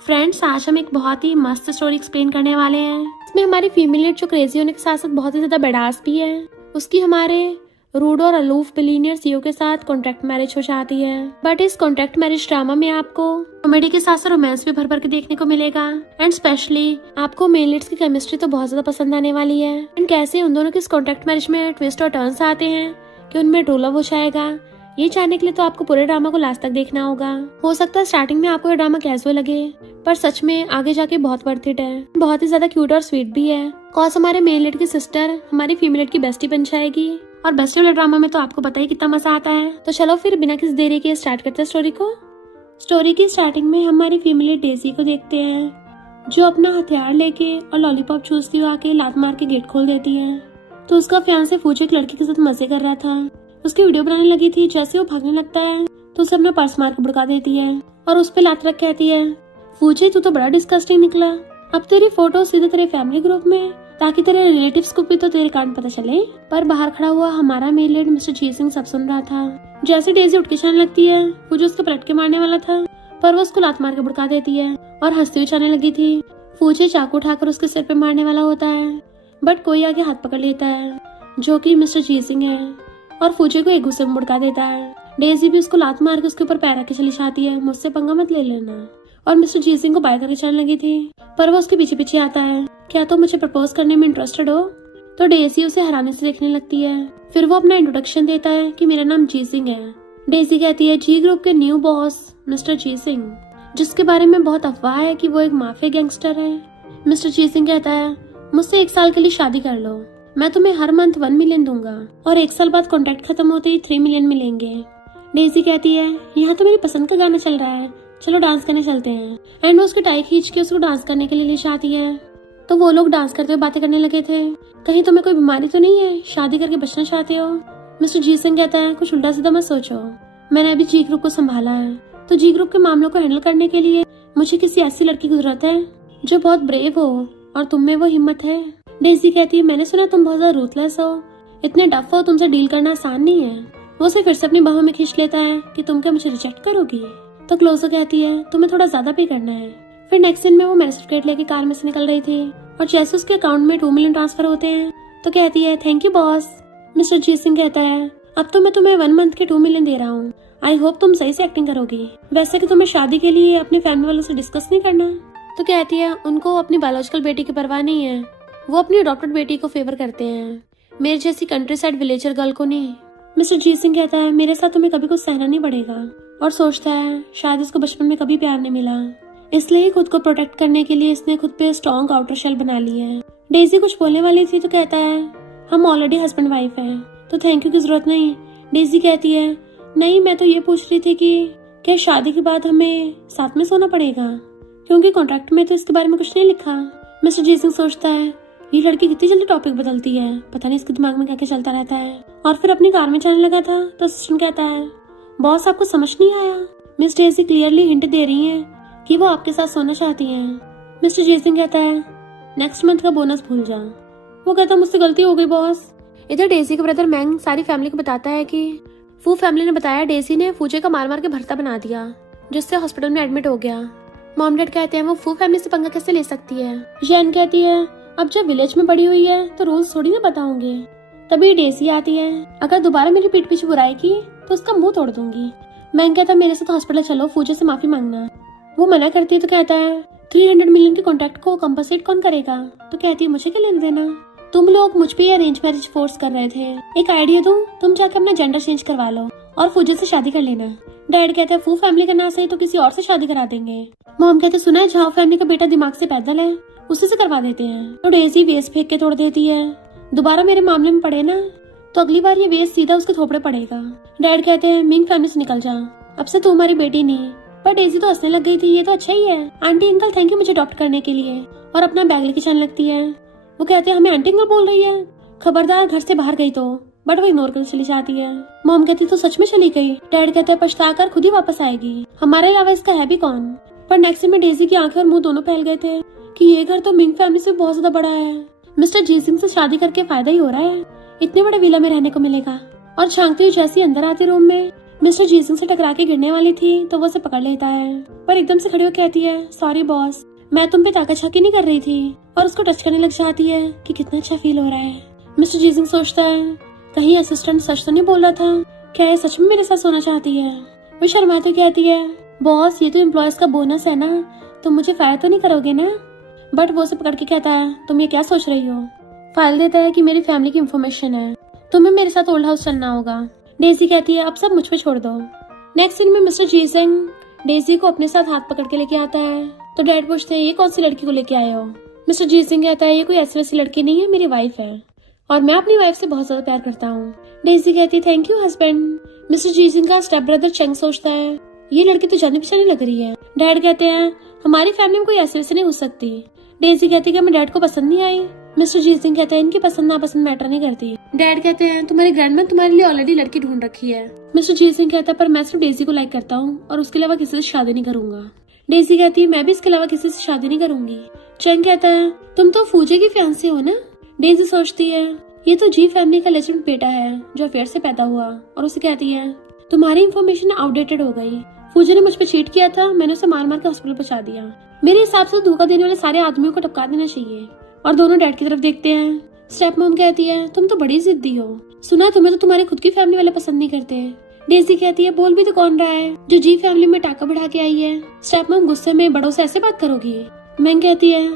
Friends, आज हम एक बहुत ही मस्त स्टोरी एक्सप्लेन करने वाले हैं। इसमें हमारी फीमेल लीड जो क्रेजी होने के साथ साथ बहुत ही ज्यादा बेडास भी है, उसकी हमारे रूड और अलूफ बिलीनियर सीईओ के साथ कॉन्ट्रैक्ट मैरिज हो जाती है। बट इस कॉन्ट्रैक्ट मैरिज ड्रामा में आपको कॉमेडी के साथ साथ रोमांस भी भर भर के देखने को मिलेगा। एंड स्पेशली आपको मेल लीड्स की केमिस्ट्री तो बहुत ज्यादा पसंद आने वाली है। एंड कैसे उन दोनों के इस कॉन्ट्रैक्ट मैरिज में ट्विस्ट और टर्न्स आते हैं कि उनमें ट्रू लव हो जाएगा, ये जानने के लिए तो आपको पूरे ड्रामा को लास्ट तक देखना होगा। हो सकता है स्टार्टिंग में आपको ये ड्रामा कैजुअल लगे, पर सच में आगे जाके बहुत वर्थ इट है। बहुत ही ज्यादा क्यूट और स्वीट भी है। कॉज हमारे मेल लीड की सिस्टर हमारी फीमेल लीड की बेस्टी बन जाएगी। और बेस्टी वाले ड्रामा में तो आपको पता ही कितना मजा आता है। तो चलो फिर बिना किसी देरी के स्टार्ट करते हैं स्टोरी को। स्टोरी की स्टार्टिंग में हमारी फीमेल लीड डेजी को देखते हैं, जो अपना हथियार लेके और लॉलीपॉप चूसती हुई आके लात मार के गेट खोल देती है। तो उसका फियांसे फूचे एक लड़की के साथ मजे कर रहा था, उसकी वीडियो बनाने लगी थी। जैसे वो भागने लगता है तो उसे अपना पर्स मार के भड़का देती है और उस पे लात रख कहती है, फूचे तू तो बड़ा डिस्कस्टिंग निकला, अब तेरी फोटो सीधे तेरे फैमिली ग्रुप में, ताकि तेरे रिलेटिव्स को भी तो तेरे कांड पता चले। पर बाहर खड़ा हुआ हमारा male lead mister G Singh सब सुन रहा था। जैसे डेजी उठ के चलने लगती है, वो जो उसको पलट के मारने वाला था, पर वो उसको लात मार के भड़का देती है और हंसती हुई चलने लगी थी। फूचे चाकू उठाकर उसके सिर पे मारने वाला होता है, बट कोई आगे हाथ पकड़ लेता है, जो कि मिस्टर जी सिंह है, और फूचे को एक गुस्से में भड़का देता है। डेजी भी उसको लात मार के उसके ऊपर पैर रख के चली जाती है, मुझसे पंगा मत ले लेना। और मिस्टर जी सिंह को बाय करके चलने लगी थी, पर वो उसके पीछे पीछे आता है, क्या तो मुझे प्रपोज करने में इंटरेस्टेड हो? तो डेजी उसे हैरानी से देखने लगती है। फिर वो अपना इंट्रोडक्शन देता है कि मेरा नाम जी सिंह है। डेजी कहती है, जी ग्रुप के new boss mister G Singh, जिसके बारे में बहुत अफवाह है कि वो एक माफिया गैंगस्टर है। मिस्टर जी सिंह कहता है, मुझसे 1 साल के लिए शादी कर लो, मैं तुम्हें हर मंथ 1 मिलियन दूंगा और 1 साल बाद कॉन्ट्रैक्ट खत्म होते ही 3 मिलियन मिलेंगे। डेजी कहती है, यहाँ तो मेरी पसंद का गाना चल रहा है, चलो डांस करने चलते हैं। एंड वो उसकी टाई खींच के उसको डांस करने के लिए ले जाती है। तो वो लोग डांस करते हुए बातें करने लगे थे, कहीं तुम्हें कोई बीमारी तो नहीं है, शादी करके बचना चाहते हो? मिस्टर जी सिंह कहता है, कुछ उल्टा सीधा मत सोचो, मैंने अभी जी ग्रुप को संभाला है, तो जी ग्रुप के मामलों को हैंडल करने के लिए मुझे किसी ऐसी लड़की की जरूरत है जो बहुत ब्रेव हो, और तुम में वो हिम्मत है। डेजी कहती है, मैंने सुना तुम बहुत ज्यादा रूथलेस हो, इतने डफ हो, तुमसे डील करना आसान नहीं है। वो उसे फिर से अपनी बाहों में खींच लेता है कि तुम क्या मुझे रिजेक्ट करोगी? तो क्लोजर कहती है, तुम्हें थोड़ा ज्यादा पे करना है। फिर नेक्स्ट दिन में वो मैरिज सर्टिफिकेट लेके कार में से निकल रही थी, और जैसे उसके अकाउंट में 2 मिलियन ट्रांसफर होते हैं तो कहती है, thank you boss. Mister G Singh कहता है, अब तो मैं तुम्हें 1 मंथ के 2 मिलियन दे रहा हूँ, आई होप तुम सही से एक्टिंग करोगी। वैसे कि तुम्हें शादी के लिए अपने फैमिली वालों से डिस्कस नहीं करना। तो कहती है, उनको अपनी बायोलॉजिकल बेटी की परवाह नहीं है, वो अपनी अडॉप्टेड बेटी को फेवर करते हैं, मेरे जैसी कंट्री साइड विलेजर गर्ल को नहीं। मिस्टर जी सिंह कहता है, मेरे साथ तुम्हें कभी कुछ सहना नहीं पड़ेगा, और सोचता है शायद इसको बचपन में कभी प्यार नहीं मिला, इसलिए खुद को प्रोटेक्ट करने के लिए इसने खुद पे स्ट्रॉन्ग आउटर शेल बना ली है। डेजी कुछ बोलने वाली थी तो कहता है, हम ऑलरेडी हस्बैंड वाइफ हैं, तो थैंक यू की जरूरत नहीं। डेजी कहती है, नहीं मैं तो ये पूछ रही थी कि क्या शादी के बाद हमें साथ में सोना पड़ेगा, क्योंकि कॉन्ट्रैक्ट में तो इसके बारे में कुछ नहीं लिखा। मिस्टर जी सिंह सोचता है, ये लड़की कितनी जल्दी टॉपिक बदलती है, पता नहीं इसके दिमाग में क्या क्या चलता रहता है। और फिर अपनी कार में चलने लगा था तो असिस्टेंट कहता है, बॉस आपको समझ नहीं आया, मिस डेजी क्लियरली हिंट दे रही है कि वो आपके साथ सोना चाहती हैं। मिस्टर जी सिंह कहता है, नेक्स्ट मंथ का बोनस भूल जा। वो कहता, मुझसे गलती हो गई बॉस। इधर डेजी का ब्रदर मैंग सारी फैमिली को बताता है कि फू फैमिली ने बताया डेजी ने फूजे का मार मार के भरता बना दिया, जिससे हॉस्पिटल में एडमिट हो गया। मॉम डैड कहते हैं, वो फू फैमिली से पंगा कैसे ले सकती है? जैन कहती है, अब जब विलेज में बड़ी हुई है तो रूल्स थोड़ी ना पता होंगे। तभी डेजी आती है, अगर दोबारा मेरी पीठ पीछे बुराई की तो उसका मुंह तोड़ दूंगी। मैंग कहता है, मेरे साथ हॉस्पिटल चलो, फूजे से माफी मांगना। वो मना करती है तो कहता है, 300 मिलियन के कॉन्ट्रैक्ट को कंपनसेट कौन करेगा? तो कहती है, मुझे क्या लेना देना, तुम लोग मुझ पे अरेंज मैरिज फोर्स कर रहे थे, एक आइडिया दूं, तुम जाकर अपना जेंडर चेंज करवा लो और फूजे से शादी कर लेना। डैड कहते हैं, फू फैमिली का ना सही तो किसी और से शादी करा देंगे। मॉम कहते, सुना है झाओ फैमिली का बेटा दिमाग से पैदल है, उसी से करवा देते हैं। तो डेजी वेस्ट फेंक के तोड़ देती है, दोबारा मेरे मामले में पड़े ना तो अगली बार ये वेस्ट सीधा उसके थोपड़े पड़ेगा। डैड कहते हैं, मिंग फैमिली से निकल जा, अब से तू हमारी बेटी नहीं। पर डेजी तो हंसने लग गई थी, ये तो अच्छा ही है, आंटी अंकल थैंक यू मुझे अडॉप्ट करने के लिए, और अपना बैग लेके चलने लगती है। वो कहते हैं, हमें आंटी अंकल बोल रही है, खबरदार घर से बाहर गई तो। बट वो इग्नोर कर चली जाती है। मॉम कहती, तो सच में चली गई? डैड कहते हैं, पछता कर खुद ही वापस आएगी, हमारे अलावा इसका है भी कौन? पर नेक्स्ट में डेजी की आंखें और मुंह दोनों फैल गए थे कि ये घर तो मिंग फैमिली से बहुत ज्यादा बड़ा है, मिस्टर जी सिंह से शादी करके फायदा ही हो रहा है, इतने बड़े विला में रहने को मिलेगा। और झांकती हुई जैसी अंदर आती रूम में, मिस्टर जीसन से टकरा के गिरने वाली थी तो वो उसे पकड़ लेता है, पर एकदम से खड़ी होकर कहती है, सॉरी बॉस, मैं तुम पे ताका झाकी नहीं कर रही थी, और उसको टच करने लग जाती है कि कितना अच्छा फील हो रहा है। मिस्टर जीसन सोचता है कहीं असिस्टेंट सच तो नहीं बोल रहा था, क्या ये सच में मेरे साथ सोना चाहती है। वो शर्माते कहती है, बॉस ये तो एम्प्लॉयज का बोनस है ना, तुम मुझे फायर तो नहीं करोगे ना। बट वो उसे पकड़ के कहता है, तुम ये क्या सोच रही हो। फाइल देता है कि मेरी फैमिली की इंफॉर्मेशन है, तुम्हें मेरे साथ ओल्ड हाउस चलना होगा। डेजी कहती है, अब सब मुझ पे छोड़ दो। नेक्स्ट सीन में मिस्टर जीसन डेजी को अपने साथ हाथ पकड़ के लेके आता है, तो डैड पूछते हैं, ये कौन सी लड़की को लेके आए हो। मिस्टर जीसन कहता है, ये कोई ऐसी वैसी लड़की नहीं है, मेरी वाइफ है, और मैं अपनी वाइफ से बहुत ज्यादा प्यार करता हूँ। डेजी कहती है, thank you husband. Mister Jason का स्टेप ब्रदर चंग सोचता है, ये लड़की तो जाने पहचाने लग रही है। डैड कहते हैं, हमारी फैमिली में कोई ऐसे वैसे नहीं हो सकती। डेजी कहती है कि मैं डैड को पसंद नहीं आई। मिस्टर जीसन कहते हैं, इनकी पसंद नापसंद मैटर नहीं करती। डैड कहते हैं, तुम्हारी ग्रैंडमैन तुम्हारे लिए ऑलरेडी लड़की ढूंढ रखी है। मिस्टर जीसन कहता है, पर मैं सिर्फ डेजी को लाइक करता हूँ और उसके अलावा किसी से शादी नहीं करूंगा। डेजी कहती है, मैं भी इसके अलावा किसी से शादी नहीं करूंगी। चंग कहता है, तुम तो फूजे की फैंसी हो ना। डेजी सोचती है, ये तो जी फैमिली का लेजेंड बेटा है जो अफेयर से पैदा हुआ, और उसे कहती है, तुम्हारी इन्फॉर्मेशन आउटडेटेड हो गई। फूजे ने मुझ पर चीट किया था, मैंने उसे मार मार के हॉस्पिटल पहुंचा दिया। मेरे हिसाब से धोखा देने वाले सारे आदमियों को टपका देना चाहिए। और दोनों डैड की तरफ देखते हैं। स्टेप मॉम कहती है, तुम तो बड़ी जिद्दी हो, सुना है तुम्हें तो तुम्हारी खुद की फैमिली वाले पसंद नहीं करते। डेजी कहती है, बोल भी तो कौन रहा है जो जी फैमिली में टाका बढ़ा के आई है। स्टेप मॉम गुस्से में, बड़ों से ऐसे बात करोगी। मैंग कहती है,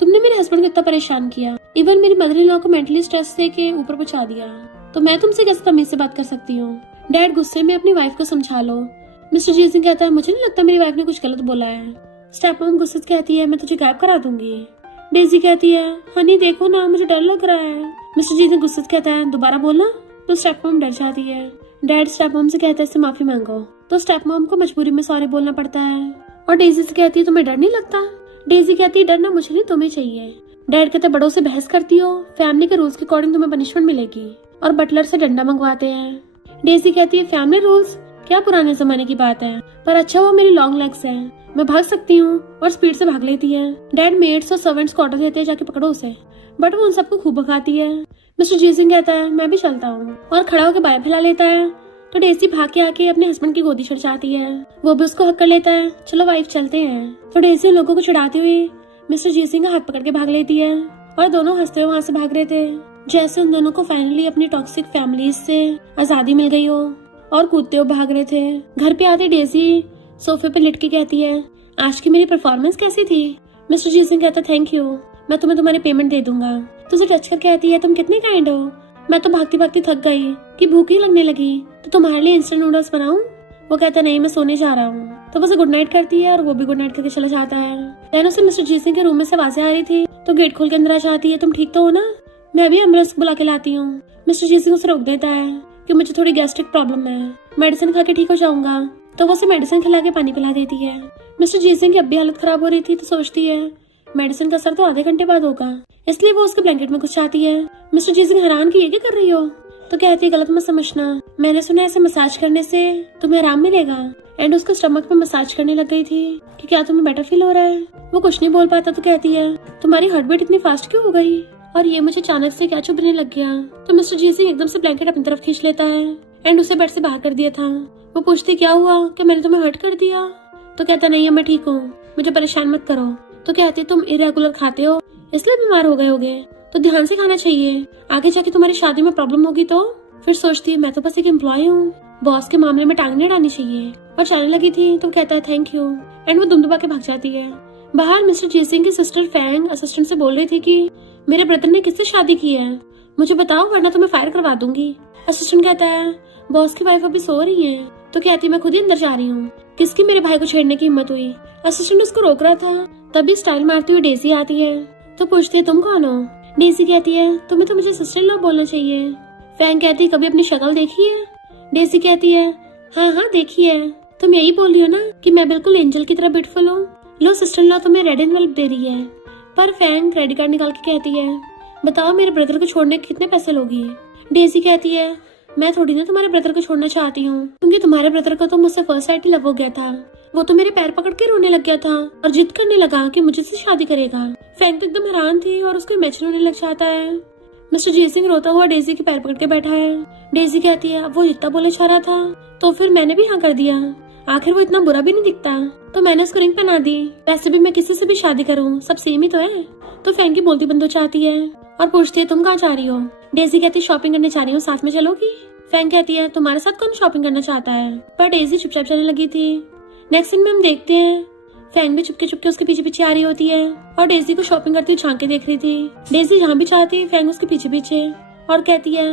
तुमने मेरे हस्बैंड को इतना परेशान किया, इवन मेरी मदर इन लॉ को मेंटली स्ट्रेस से के ऊपर पहुंचा दिया, तो मैं तुमसे कैसे तमीज से बात कर सकती हूँ। डैड गुस्से में, अपनी वाइफ को समझा लो। मिस्टर जीसन कहता है, मुझे नहीं लगता मेरी वाइफ ने कुछ गलत बोला है। स्टेप मॉम गुस्से से कहती है, मैं तुझे गायब करा दूंगी। डेजी कहती है, हनी देखो ना, मुझे डर लग रहा है। मिस्टर जीसन गुस्से से कहता है, दोबारा बोलना। तो स्टेप मॉम डर जाती है। डैड स्टेप मॉम से कहता है, इससे माफी मांगो। तो स्टेप मॉम को मजबूरी में सॉरी बोलना पड़ता है, और डेजी से कहती है, तुम्हें डर नहीं लगता। डेजी कहती है, डरना मुझे नहीं, तुम्हें चाहिए। डैड कहते हैं, बड़ों से बहस करती हो, फैमिली के रूल्स के अकॉर्डिंग तुम्हें पनिशमेंट मिलेगी, और बटलर से डंडा मंगवाते हैं। डेजी कहती है, फैमिली रूल्स क्या पुराने जमाने की बात है, पर अच्छा वो मेरी लॉन्ग लेग्स है, मैं भाग सकती हूँ, और स्पीड से भाग लेती है। डैड मेड्स और सर्वेंट्स को ऑर्डर देते हैं, जाके पकड़ो उसे, बट वो उन सबको खूब भगाती है। मिस्टर जीसन कहता है, मैं भी चलता हूँ, और खड़ा होकर बाय फैला लेता है। तो डेजी भाग के आके अपने हस्बैंड की गोदी चढ़ जाती है, वो भी उसको हक कर लेता है, चलो वाइफ चलते हैं। तो डेजी उन लोगों को चिढ़ाती हुई मिस्टर जीसन का हाथ पकड़ के भाग लेती है, और दोनों हंसते हुए वहाँ से भाग रहे थे, जैसे उन दोनों को फाइनली अपनी टॉक्सिक फैमिलीज से आजादी मिल गई हो, और कूदते हुए भाग रहे थे। घर पे आते डेजी सोफे पे लिट के कहती है, आज की मेरी परफॉर्मेंस कैसी थी। मिस्टर जीसन कहता, थैंक यू, मैं तुम्हें तुम्हारी पेमेंट दे दूंगा। तो उसे टच कर कहती है, तुम कितने काइंड हो, मैं तो भागती भागती थक गई कि भूख ही लगने लगी, तो तुम्हारे लिए इंस्टेंट नूडल्स बनाऊं। वो कहता है, नहीं मैं सोने जा रहा हूँ। तो वो उसे गुड नाइट करती है, और वो भी गुड नाइट करके चला जाता है। देन उसे मिस्टर जीसन के रूम में से आवाजें आ रही थी, तो गेट खोल के अंदर आ जाती है, तुम ठीक तो हो ना, मैं भी एम्बुलेंस बुला के लाती हूँ। मिस्टर जीसन उसे रोक देता है कि मुझे थोड़ी गैस्ट्रिक प्रॉब्लम है, मेडिसिन खा के ठीक हो जाऊंगा। तो वो उसे मेडिसिन खिला के पानी पिला देती है। मिस्टर जीसन की अब भी हालत खराब हो रही थी, तो सोचती है मेडिसिन का असर तो आधे घंटे बाद होगा, इसलिए वो उसके ब्लैंकेट में घुस जाती है। मिस्टर जीसन हैरान कि ये क्या कर रही हो। तो कहती है, गलत मत समझना, मैंने सुना है ऐसे मसाज करने से तुम्हें आराम मिलेगा। एंड उसको स्टमक में मसाज करने लग गई थी कि क्या तुम्हें बेटर फील हो रहा है। वो कुछ नहीं बोल पाता, तो कहती है, तुम्हारी हार्ट बीट इतनी फास्ट क्यों हो गई, और ये मुझे अचानक से क्या चुभने लग गया। तो मिस्टर जीसन एकदम से ब्लैंकेट अपनी तरफ खींच लेता है, एंड उसे बेड से बाहर कर दिया था। वो पूछती, क्या हुआ, क्या मैंने तुम्हें हर्ट कर दिया। तो कहता, नहीं मैं ठीक हूँ, मुझे परेशान मत करो। तो कहती, तुम इरेगुलर खाते हो इसलिए बीमार हो गए होगे, तो ध्यान से खाना चाहिए, आगे जाके तुम्हारी शादी में प्रॉब्लम होगी तो। फिर सोचती है, मैं तो बस एक एम्प्लॉय हूँ, बॉस के मामले में टांग नहीं डालनी चाहिए, और चलने लगी थी। तो कहता है, थैंक यू, एंड वो दुम दुबा के भाग जाती है। बाहर मिस्टर जीसन की सिस्टर फैंग असिस्टेंट से बोल रही थी कि मेरे ब्रदर ने किससे शादी की है, मुझे बताओ वरना तो मैं फायर करवा दूंगी। असिस्टेंट कहता है, बॉस की वाइफ अभी सो रही है। तो कहती, मैं खुद ही अंदर जा रही हूँ, किसकी मेरे भाई को छेड़ने की हिम्मत हुई। असिस्टेंट उसको रोक रहा था, तभी स्टाइल मारती हुई डेजी आती है। तो पूछती है, तुम कौन हो। डेजी कहती है, तुम्हें तो मुझे सिस्टर इन लॉ बोलना चाहिए। फैंग कहती है, कभी अपनी शक्ल देखी है। डेजी कहती है, हाँ हाँ देखी है, तुम यही बोल रही हो ना कि मैं बिल्कुल एंजल की तरह ब्यूटीफुल हूँ। लो सिस्टर इन लॉ तुम्हें रेड एनवेलप दे रही है। पर फैंग क्रेडिट कार्ड निकाल के कहती है, बताओ मेरे ब्रदर को छोड़ने के कितने पैसे लोगी। डेजी कहती है, मैं थोड़ी ना तुम्हारे ब्रदर को छोड़ना चाहती हूँ, क्योंकि तुम्हारे ब्रदर को तो मुझसे फर्स्ट साइट ही लव हो गया था, वो तो मेरे पैर पकड़ के रोने लग गया था और जिद करने लगा कि मुझे से शादी करेगा। फैंग तो एकदम हैरान थी और उसको इमेजिन होने लग जाता है। मिस्टर जी सिंह रोता हुआ डेजी के पैर पकड़ के बैठा है। डेजी कहती है अब वो जितना बोले चाह रहा था तो फिर मैंने भी हाँ कर दिया, आखिर वो इतना बुरा भी नहीं दिखता तो मैंने उसको रिंग पहना दी। वैसे भी मैं किसी से भी शादी करूँ सब सेम ही तो है। तो फैंग की बोलती बंद हो जाती है और पूछती है तुम कहाँ जा रही हो। डेजी कहती है शॉपिंग करने जा रही हूँ, साथ में चलोगी। फैंग कहती है तुम्हारे साथ कौन शॉपिंग करना चाहता है, पर डेजी चुपचाप चलने लगी थी। नेक्स्ट सीन में हम देखते हैं फैंग भी चुपके चुपके उसके पीछे पीछे आ रही होती है और डेजी को शॉपिंग करती हुई झांके देख रही थी। डेजी जहाँ भी चाहती फैंग उसके पीछे पीछे और कहती है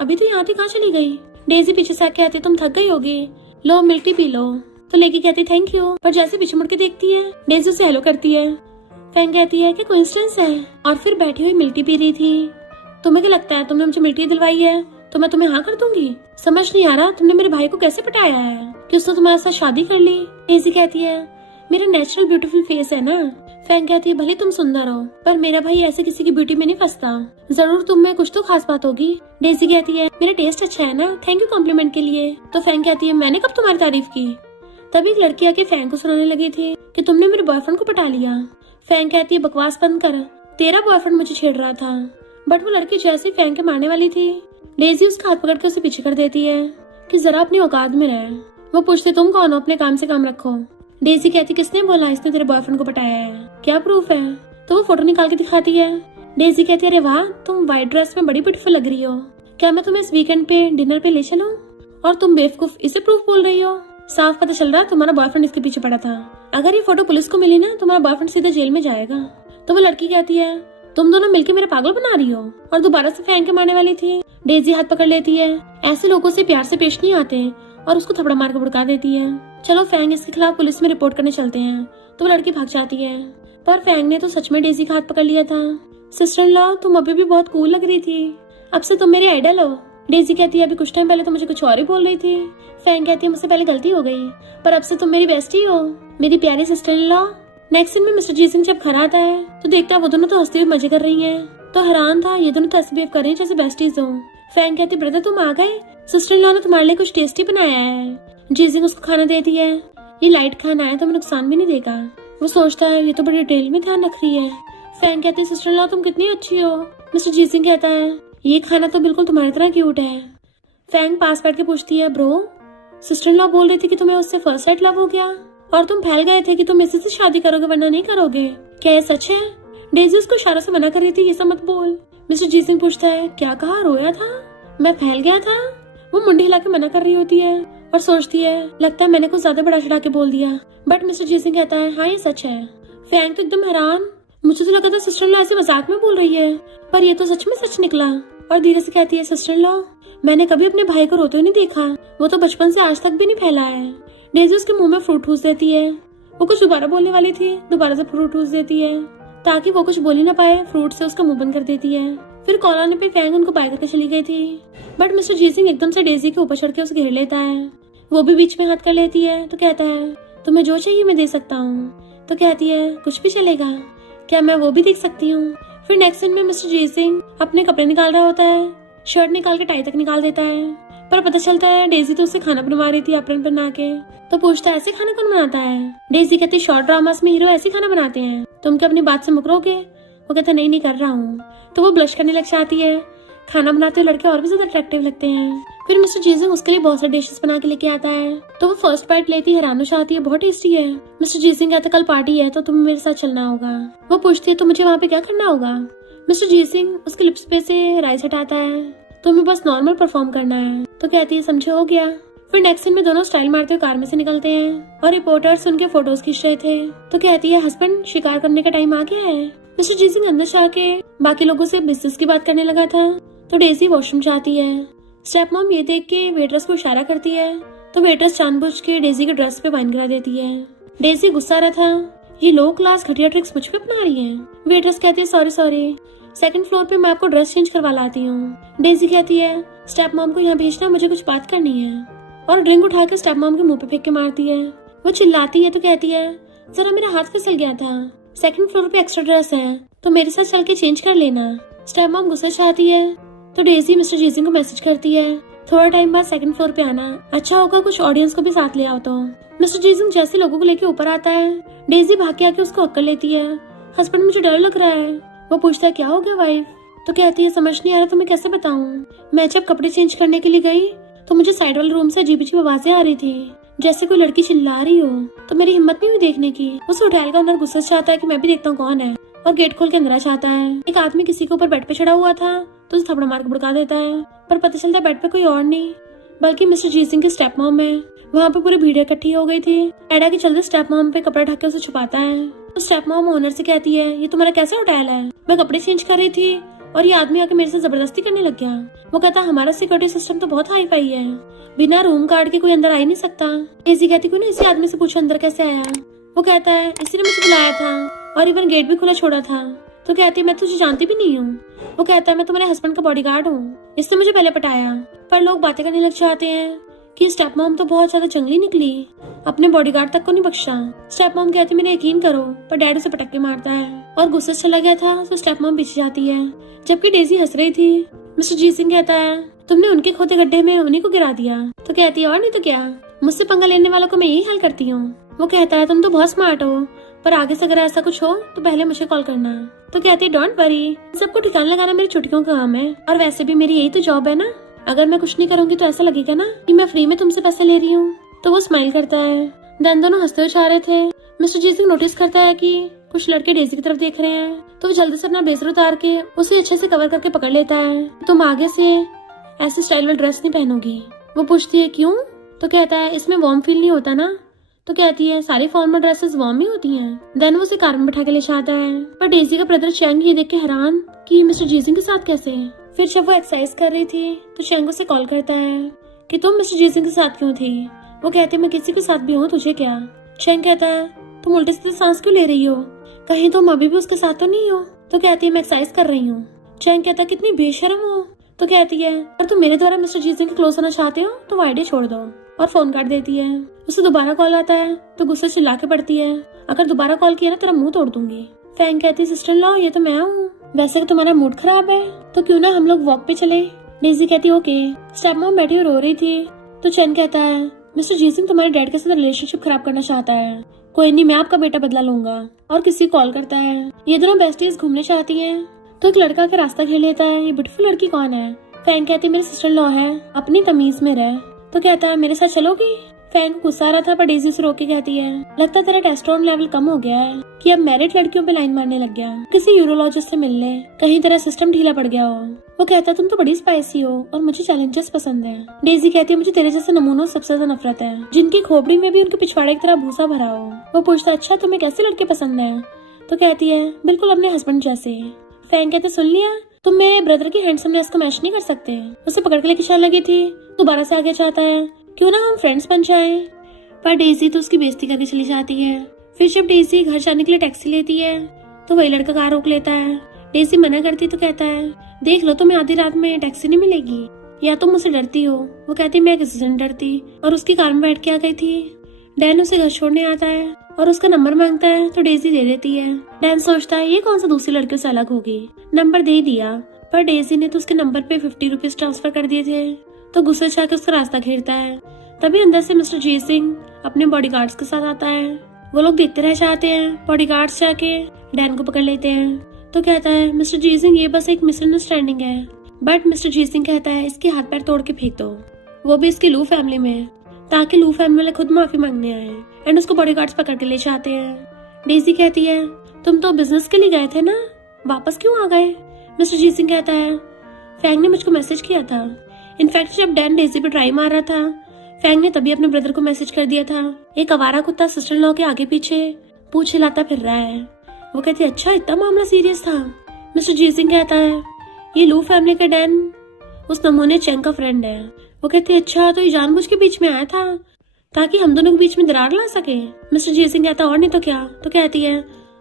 अभी तो यहाँ थी, कहाँ चली गई। डेजी पीछे से कहती है तुम थक गई होगी, लो मिल्क टी पी लो। तो लेकी कहती थैंक यू, पर जैसे पीछे मुड़ के देखती है डेजी उसे हेलो करती है। फैंग कहती है कि कोइंसिडेंस है, और फिर बैठी हुई मिल्क टी पी रही थी। तुम्हें क्या लगता है तुमने मुझे मिल्क टी दिलवाई है तो मैं तुम्हें हाँ कर दूंगी। समझ नहीं आ रहा तुमने मेरे भाई को कैसे पटाया है कि उसने तुम्हारे साथ शादी कर ली। डेजी कहती है मेरा नेचुरल ब्यूटीफुल फेस है ना। फैंग कहती है भले तुम सुंदर हो पर मेरा भाई ऐसे किसी की ब्यूटी में नहीं फंसता, जरूर तुम में कुछ तो खास बात होगी। डेजी कहती है मेरा टेस्ट अच्छा है ना, थैंक यू कॉम्प्लीमेंट के लिए। तो फैंग कहती है मैंने कब तुम्हारी तारीफ की। तभी एक लड़की आके फैंग को सुनाने लगी थी कि तुमने मेरे बॉयफ्रेंड को पटा लिया। फैंग कहती है बकवास बंद कर, तेरा बॉयफ्रेंड मुझे छेड़ रहा था। बट वो लड़की जैसे ही फैंग के मारने वाली थी डेजी उसका हाथ पकड़ के उसे पीछे कर देती है कि जरा अपनी औकात में रहे। वो पूछते तुम कौन हो, अपने काम से काम रखो। डेजी कहती किसने बोला इसने तेरे बॉयफ्रेंड को पटाया है, क्या प्रूफ है। तो वो फोटो निकाल के दिखाती है। डेजी कहती है अरे वाह तुम व्हाइट ड्रेस में बड़ी ब्यूटीफुल लग रही हो, क्या मैं तुम्हें इस वीकेंड पे डिनर पे ले चलूं। और तुम बेवकूफ इसे प्रूफ बोल रही हो, साफ पता चल रहा है तुम्हारा बॉयफ्रेंड इसके पीछे पड़ा था। अगर ये फोटो पुलिस को मिली ना तुम्हारा बॉयफ्रेंड सीधे जेल में जाएगा। तो वो लड़की कहती है तुम दोनों मिलके मेरे पागल बना रही हो, और दोबारा से फैंग के मारने वाली थी। डेजी हाथ पकड़ लेती है, ऐसे लोगों से प्यार से पेश नहीं आते, और उसको थपड़ा मार कर भड़का देती है। चलो फैंग इसके खिलाफ पुलिस में रिपोर्ट करने चलते हैं। तो वो लड़की भाग जाती है, पर फैंग ने तो सच में डेजी का हाथ पकड़ लिया था। सिस्टर इन लॉ तुम अभी भी बहुत कूल लग रही थी, अब से तुम मेरी आइडल हो। डेजी कहती है अभी कुछ टाइम पहले तो मुझे कुछ और ही बोल रही थी। फैंग कहती है मुझसे पहले गलती हो गई, पर अब से तुम मेरी बेस्टी हो, मेरी प्यारी sister in law. Next scene में मिस्टर जी सिंह जब घर आता है तो देखता है वो दोनों तो हंसते हुए मजे कर रही हैं। तो हैरान था ये दोनों तो ऐसे बिहेव कर रही हैं जैसे बेस्टीज हो। फैंग कहती ब्रदर तुम आ गए, सिस्टर इन लॉ ने तुम्हारे लिए कुछ टेस्टी बनाया है। जी सिंह उसको खाना देती है, ये लाइट खाना है तो मैं नुकसान भी नहीं देगा। वो सोचता है ये तो बड़ी डिटेल में ध्यान रख रही है। फैंग कहती है सिस्टर इन लॉ तुम कितनी अच्छी हो। मिस्टर जी सिंह कहता है ये खाना तो बिल्कुल तुम्हारी तरह क्यूट है। फैंग पास बैठ के पूछती है ब्रो सिस्टर इन लॉ बोल रही थी कि तुम्हें उससे फर्स्ट साइट लव हो गया, और तुम फैल गए थे कि तुम इसी से शादी करोगे वरना नहीं करोगे, क्या ये सच है। डेजी उसको इशारों से मना कर रही थी ये सब मत बोल। मिस्टर जी सिंह पूछता है क्या कहा, रोया था, मैं फैल गया था। वो मुंडी हिला के मना कर रही होती है और सोचती है लगता है मैंने कुछ ज्यादा बड़ा चढ़ा के बोल दिया। बट मिस्टर जी सिंह कहता है हाँ ये सच है। फैंग तो एकदम हैरान, मुझे तो लगा था सिस्टर इन लॉ ऐसे मजाक में बोल रही है, पर ये तो सच में सच निकला। और धीरे से कहती है सिस्टर इन लॉ मैंने कभी अपने भाई को रोते हुए नहीं देखा, वो तो बचपन से आज तक भी नहीं फैला है। डेजी उसके मुंह में फ्रूट ठूस देती है। वो कुछ दोबारा बोलने वाली थी, दोबारा से फ्रूट ठूस देती है ताकि वो कुछ बोल ही ना पाए। फ्रूट से उसका मुंह बंद कर देती है। फिर कॉल आने पे फैंग उनको बाय करके चली गई थी, बट मिस्टर जी सिंह एकदम से डेजी के ऊपर चढ़ के उसे घेर लेता है। वो भी बीच में हाथ कर लेती है तो कहता है तुम्हें जो चाहिए मैं दे सकता हूँ। तो कहती है कुछ भी चलेगा, क्या मैं वो भी देख सकती हूँ। फिर नेक्स्ट सीन में मिस्टर जी सिंह अपने कपड़े निकाल रहा होता है, शर्ट निकाल के टाई तक निकाल देता है, पर पता चलता है डेजी तो उससे खाना बनवा रही थी एप्रन पहना के। तो पूछता है ऐसे खाना कौन बनाता है। डेजी कहती शॉर्ट ड्रामास में हीरो ऐसे खाना बनाते हैं, तुम क्या अपनी बात से मुकरोगे। वो कहता नहीं कर रहा हूँ। तो वो ब्लश करने लग जाती है। खाना बनाते हुए लड़के और भी ज्यादा अट्रैक्टिव लगते हैं। फिर मिस्टर जी सिंह उसके लिए बहुत सारे डिशेस बना के लेके आता है। तो वो फर्स्ट बाइट लेती हैरान हो जाती है, बहुत टेस्टी है। मिस्टर जी सिंह कहता कल पार्टी है तो तुम्हें मेरे साथ चलना होगा। वो पूछती है तो मुझे वहाँ पे क्या करना होगा। मिस्टर जी सिंह उसके लिप्स पे से राइस हटाता है, तुम्हें बस नॉर्मल परफॉर्म करना है। तो कहती है समझे हो गया। फिर नेक्स्ट सीन में दोनों स्टाइल मारते हुए कार में से निकलते हैं और रिपोर्टर्स उनके फोटोज खींच रहे थे। तो कहती है हस्बैंड शिकार करने का टाइम आ गया है। मिस्टर जी सिंह अंदर से आके बाकी लोगों से बिजनेस की बात करने लगा था। तो डेजी वॉशरूम जाती है। स्टेप मॉम ये देख के वेटरेस को इशारा करती है, तो वेटरेस जानबूझ के डेजी के ड्रेस पे बाइंड करा देती है। डेजी गुस्सा रहा था, ये लो क्लास घटिया ट्रिक्स मुझ पे अपना रही है। वेटरेस कहती है सॉरी सेकंड फ्लोर पे मैं आपको ड्रेस चेंज करवा लाती हूँ। डेजी कहती है स्टेप मॉम को यहाँ भेजना, मुझे कुछ बात करनी है, और ड्रिंक उठा के स्टेप मॉम के मुंह पे फेंक के मारती है। वो चिल्लाती है तो कहती है जरा मेरा हाथ फिसल गया था, सेकंड फ्लोर पे एक्स्ट्रा ड्रेस है तो मेरे साथ चल के चेंज कर लेना। स्टेप मॉम गुस्सा चाहती है तो डेजी मिस्टर जी सिंह को मैसेज करती है थोड़ा टाइम बाद सेकंड फ्लोर पे आना, अच्छा होगा कुछ ऑडियंस को भी साथ ले आओ। तो मिस्टर जी सिंह जैसे लोगों को लेके ऊपर आता है, डेजी भाग के आके उसको हक कर लेती है। हस्बैंड मुझे डर लग रहा है। वो पूछता है क्या हो गया वाइफ। तो कहती है समझ नहीं आ रहा तुम्हें कैसे बताऊं। मैं जब कपड़े चेंज करने के लिए गई तो मुझे साइड वाले रूम से अजीब अजीब आवाजें आ रही थी, जैसे कोई लड़की चिल्ला रही हो। तो मेरी हिम्मत नहीं हुई देखने की। उस होटल का अंदर गुस्सा चाहता है कि मैं भी देखता हूँ कौन है, और गेट खोल के अंदर चाहता है। एक आदमी किसी के ऊपर बेड पे चढ़ा हुआ था तो उसे थप्पड़ मार के भड़का देता है, पर पता चलता है बेड पे कोई और नहीं बल्कि मिस्टर जीत सिंह की स्टेप मॉम है। वहाँ पे पूरी भीड़ इकट्ठी हो गई थी। एडा के चलते स्टेप मॉम पे कपड़ा ढक के उसे छुपाता है। तो स्टेप मॉम ओनर से कहती है ये तुम्हारा कैसा होटल है? मैं कपड़े चेंज कर रही थी और ये आदमी आके मेरे से जबरदस्ती करने लग गया। वो कहता हमारा सिक्योरिटी सिस्टम तो बहुत हाई फाई है, बिना रूम कार्ड के कोई अंदर आ ही नहीं सकता। डेज़ी कहती कोई ना इसी आदमी से पूछो अंदर कैसे आया। वो कहता है इसी ने मुझे बुलाया था और इवन गेट भी खुला छोड़ा था। तो कहती है मैं तुझे जानती भी नहीं हूँ। वो कहता है मैं तुम्हारे हस्बैंड का बॉडीगार्ड हूँ, इसने मुझे पहले पटाया। पर लोग बातें करने लग जाते हैं कि स्टेप मॉम तो बहुत ज्यादा जंगली निकली, अपने बॉडीगार्ड तक को नहीं बख्शा। स्टेप मॉम कहती मेरे यकीन करो, पर डैड उसे पटक के मारता है और गुस्से से चला गया था तो स्टेप मॉम पीछे जाती है, जबकि डेज़ी हंस रही थी। मिस्टर जीत सिंह कहता है तुमने उनके खोदे गड्ढे में उन्हीं को गिरा दिया। तो कहती है और नहीं तो क्या, मुझसे पंगा लेने वालों को मैं यही हल करती हूँ। वो कहता है तुम तो बहुत स्मार्ट हो, पर आगे से अगर ऐसा कुछ हो तो पहले मुझे कॉल करना। तो कहती है डोंट वरी, सबको ठिकाना लगाना मेरी छुट्टियों का काम है, और वैसे भी मेरी यही तो जॉब है ना। अगर मैं कुछ नहीं करूंगी तो ऐसा लगेगा ना कि मैं फ्री में तुमसे पैसे ले रही हूँ। तो वो स्माइल करता है। देन दोनों हंसते हुए जा रहे थे। मिस्टर जीत सिंह नोटिस करता है कि कुछ लड़के डेज़ी की तरफ देख रहे हैं, तो वो जल्दी से अपना ब्लेजर उतार के उसे अच्छे से कवर करके पकड़ लेता है। तुम आगे से ऐसे स्टाइल वाली ड्रेस नहीं पहनोगी। वो पूछती है क्यों? तो कहता है इसमें वार्म फील नहीं होता ना। तो कहती है सारी फॉर्मल ड्रेसेस वार्म ही होती हैं। देन वो उसे कार में बैठा के ले जाता है। पर डेज़ी का ब्रदर चैंग ये देख के हैरान कि मिस्टर जीत सिंह के साथ कैसे। फिर जब वो एक्सरसाइज कर रही थी तो चैंग उसे कॉल करता है कि तुम मिस्टर जीत सिंह के साथ क्यों थी। वो कहती है मैं किसी के साथ भी हूँ, तुझे क्या। चैंग कहता है तुम उल्टे सीधे सांस क्यों ले रही हो, कहीं तुम अभी भी उसके साथ तो नहीं हो। तो कहती है मैं एक्सरसाइज कर रही हूँ। चैंग कहता है कितनी बेशर्म हो। तो कहती है अगर तुम मेरे द्वारा मिस्टर जीत सिंह के क्लोज होना चाहते हो तो वो आइडिया छोड़ दो, और फोन काट देती है। उसे दोबारा कॉल आता है तो गुस्से से चिल्ला के पड़ती है अगर दोबारा कॉल किया ना तेरा मुंह तोड़ दूंगी। फैंग कहती है सिस्टर लॉ ये तो मैं हूँ, वैसे तुम्हारा मूड खराब है तो क्यों ना हम लोग वॉक पे चले। डेज़ी कहती है ओके। स्टेप मॉम बैठी और रो रही थी। तो चैन कहता है मिस्टर जीत सिंह तुम्हारे डैड के साथ रिलेशनशिप खराब करना चाहता है, कोई नहीं मैं आपका बेटा बदला लूंगा। और किसी कॉल करता है। ये दोनों बेस्टीज घूमने चाहती हैं तो एक लड़का के रास्ता घेर लेता है। ये ब्यूटीफुल लड़की कौन है? फैंग कहती है मेरी सिस्टर लॉ है, अपनी तमीज में रह। तो कहता है मेरे साथ चलोगी? फैंग को गुस्सा आ रहा था पर डेज़ी उसे रोक के कहती है लगता है तेरा टेस्टोस्टेरोन लेवल कम हो गया है कि अब मैरिड लड़कियों पे लाइन मारने लग गया, किसी यूरोलॉजिस्ट से मिल ले, कहीं तेरा सिस्टम ढीला पड़ गया हो। वो कहता है तुम तो बड़ी स्पाइसी हो और मुझे चैलेंजेस पसंद है। डेज़ी कहती है मुझे तेरे जैसे नमूनों से सबसे ज्यादा नफरत है, जिनकी खोपड़ी में भी उनके पिछवाड़े की तरह भूसा भरा हो। वो पूछता है अच्छा तुम्हें कैसे लड़के पसंद है? तो कहती है बिल्कुल अपने हस्बैंड जैसे। फैंग कहते सुन लिया, तुम मेरे ब्रदर की हैंडसमनेस को मैच नहीं कर सकते। उसे पकड़ के लेके चलने लगी थी, दोबारा से आगे चाहता है क्यों ना हम फ्रेंड्स बन जाएं। पर डेज़ी तो उसकी बेइज्जती करके चली जाती है। फिर जब डेज़ी घर जाने के लिए टैक्सी लेती है तो वही लड़का कार रोक लेता है। डेज़ी मना करती तो कहता है देख लो तुम्हें आधी रात में टैक्सी नहीं मिलेगी, या तुम मुझसे डरती हो। वो कहती मैं किसी से नहीं डरती, और उसकी कार में बैठ के आ गई थी। डैन उसे घर छोड़ने आता है और उसका नंबर मांगता है तो डेज़ी दे देती है। डैन सोचता है ये कौन सा दूसरी लड़कियों से अलग होगी, नंबर दे दिया। पर डेज़ी ने तो उसके नंबर पे 50 रुपीज ट्रांसफर कर दिए थे। तो गुस्से से आके उसका रास्ता घेरता है। तभी अंदर से मिस्टर जीत सिंह अपने बॉडीगार्ड्स के साथ आता है। वो लोग देखते रह जाते हैं। बॉडीगार्ड्स जाके डैन को पकड़ लेते हैं। तो कहता है मिस्टर जीत सिंह ये बस एक मिसअंडरस्टैंडिंग है। बट मिस्टर जीत सिंह कहता है इसके हाथ पैर तोड़ के फेंक दो, वो भी इसकी लू फैमिली में, ताकि लू फैमिली वाले खुद माफी मांगने आए। एंड उसको बॉडीगार्ड्स पकड़ के ले जाते हैं। डेज़ी कहती है तुम तो बिजनेस के लिए गए थे ना, वापस क्यों आ गए? मिस्टर जीत सिंह कहता है फैंग ने मुझको मैसेज किया था। इनफैक्ट जब डैन डेज़ी पे ट्राई मार रहा था फैंग ने तभी अपने ब्रदर को मैसेज कर दिया था। एक आवारा कुत्ता सिस्टर लॉ के आगे पीछे पूछ हिलाता फिर रहा है। वो कहती है अच्छा इतना मामला सीरियस था। मिस्टर जीत सिंह कहता है ये लू फैमिली का डैन उस नमूने चैंग का फ्रेंड है। वो कहती है अच्छा तो ये जानबूझ के बीच में आया था ताकि हम दोनों के बीच में दरार ला सके। मिस्टर जीत सिंह कहता है और नहीं तो क्या। तो कहती है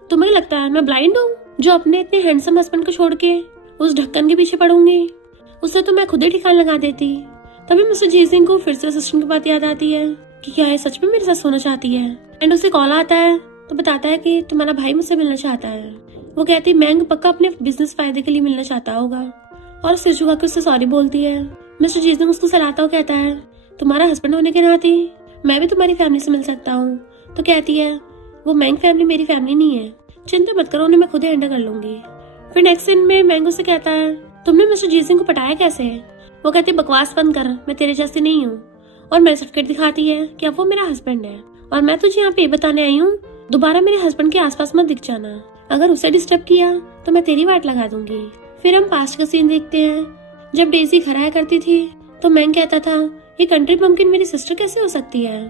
तुम्हें लगता है मैं ब्लाइंड हूँ जो अपने इतने हैंडसम हस्बैंड को छोड़ के उस ढक्कन के पीछे पड़ूंगी, उससे तो मैं खुद ही ठिकाना लगा देती। तभी मिस्टर जीत सिंह को फिर से असिस्टेंट की बात याद आती है कि क्या ये सच में मेरे साथ सोना चाहती है। एंड उसे कॉल आता है तो बताता है कि तुम्हारा भाई मुझसे मिलना चाहता है। वो कहती मैंग पक्का अपने बिजनेस फायदे के लिए मिलना चाहता होगा, और सिर झुका के उससे सॉरी बोलती है। मिस्टर जीत सिंह उसको सलाहता हुआ कहता है तुम्हारा हस्बैंड होने के नाते मैं भी तुम्हारी फैमिली से मिल सकता हूँ। तो कहती है वो मैंग फैमिली मेरी फैमिली नहीं है, चिंता मत करो उन्हें मैं खुद हैंडल कर लूंगी। फिर नेक्स्ट सीन में मैंगो से कहता है, तुमने मिस्टर जी सिंह को पटाया कैसे? वो कहती है, बकवास बंद कर, मैं तेरे जैसी नहीं हूँ। और मेरा सर्टिफिकेट दिखाती है कि अब वो मेरा हस्बैंड है। और मैं तुझे यहाँ पे बताने आई हूँ, दोबारा मेरे हस्बैंड के आसपास मत दिख जाना। अगर उसे डिस्टर्ब किया तो मैं तेरी वाट लगा दूंगी। फिर हम पास्ट का सीन देखते हैं। जब डेजी घर आया करती थी तो मैंग कहता था, ये कंट्री पम्पकिन मेरी सिस्टर कैसे हो सकती है?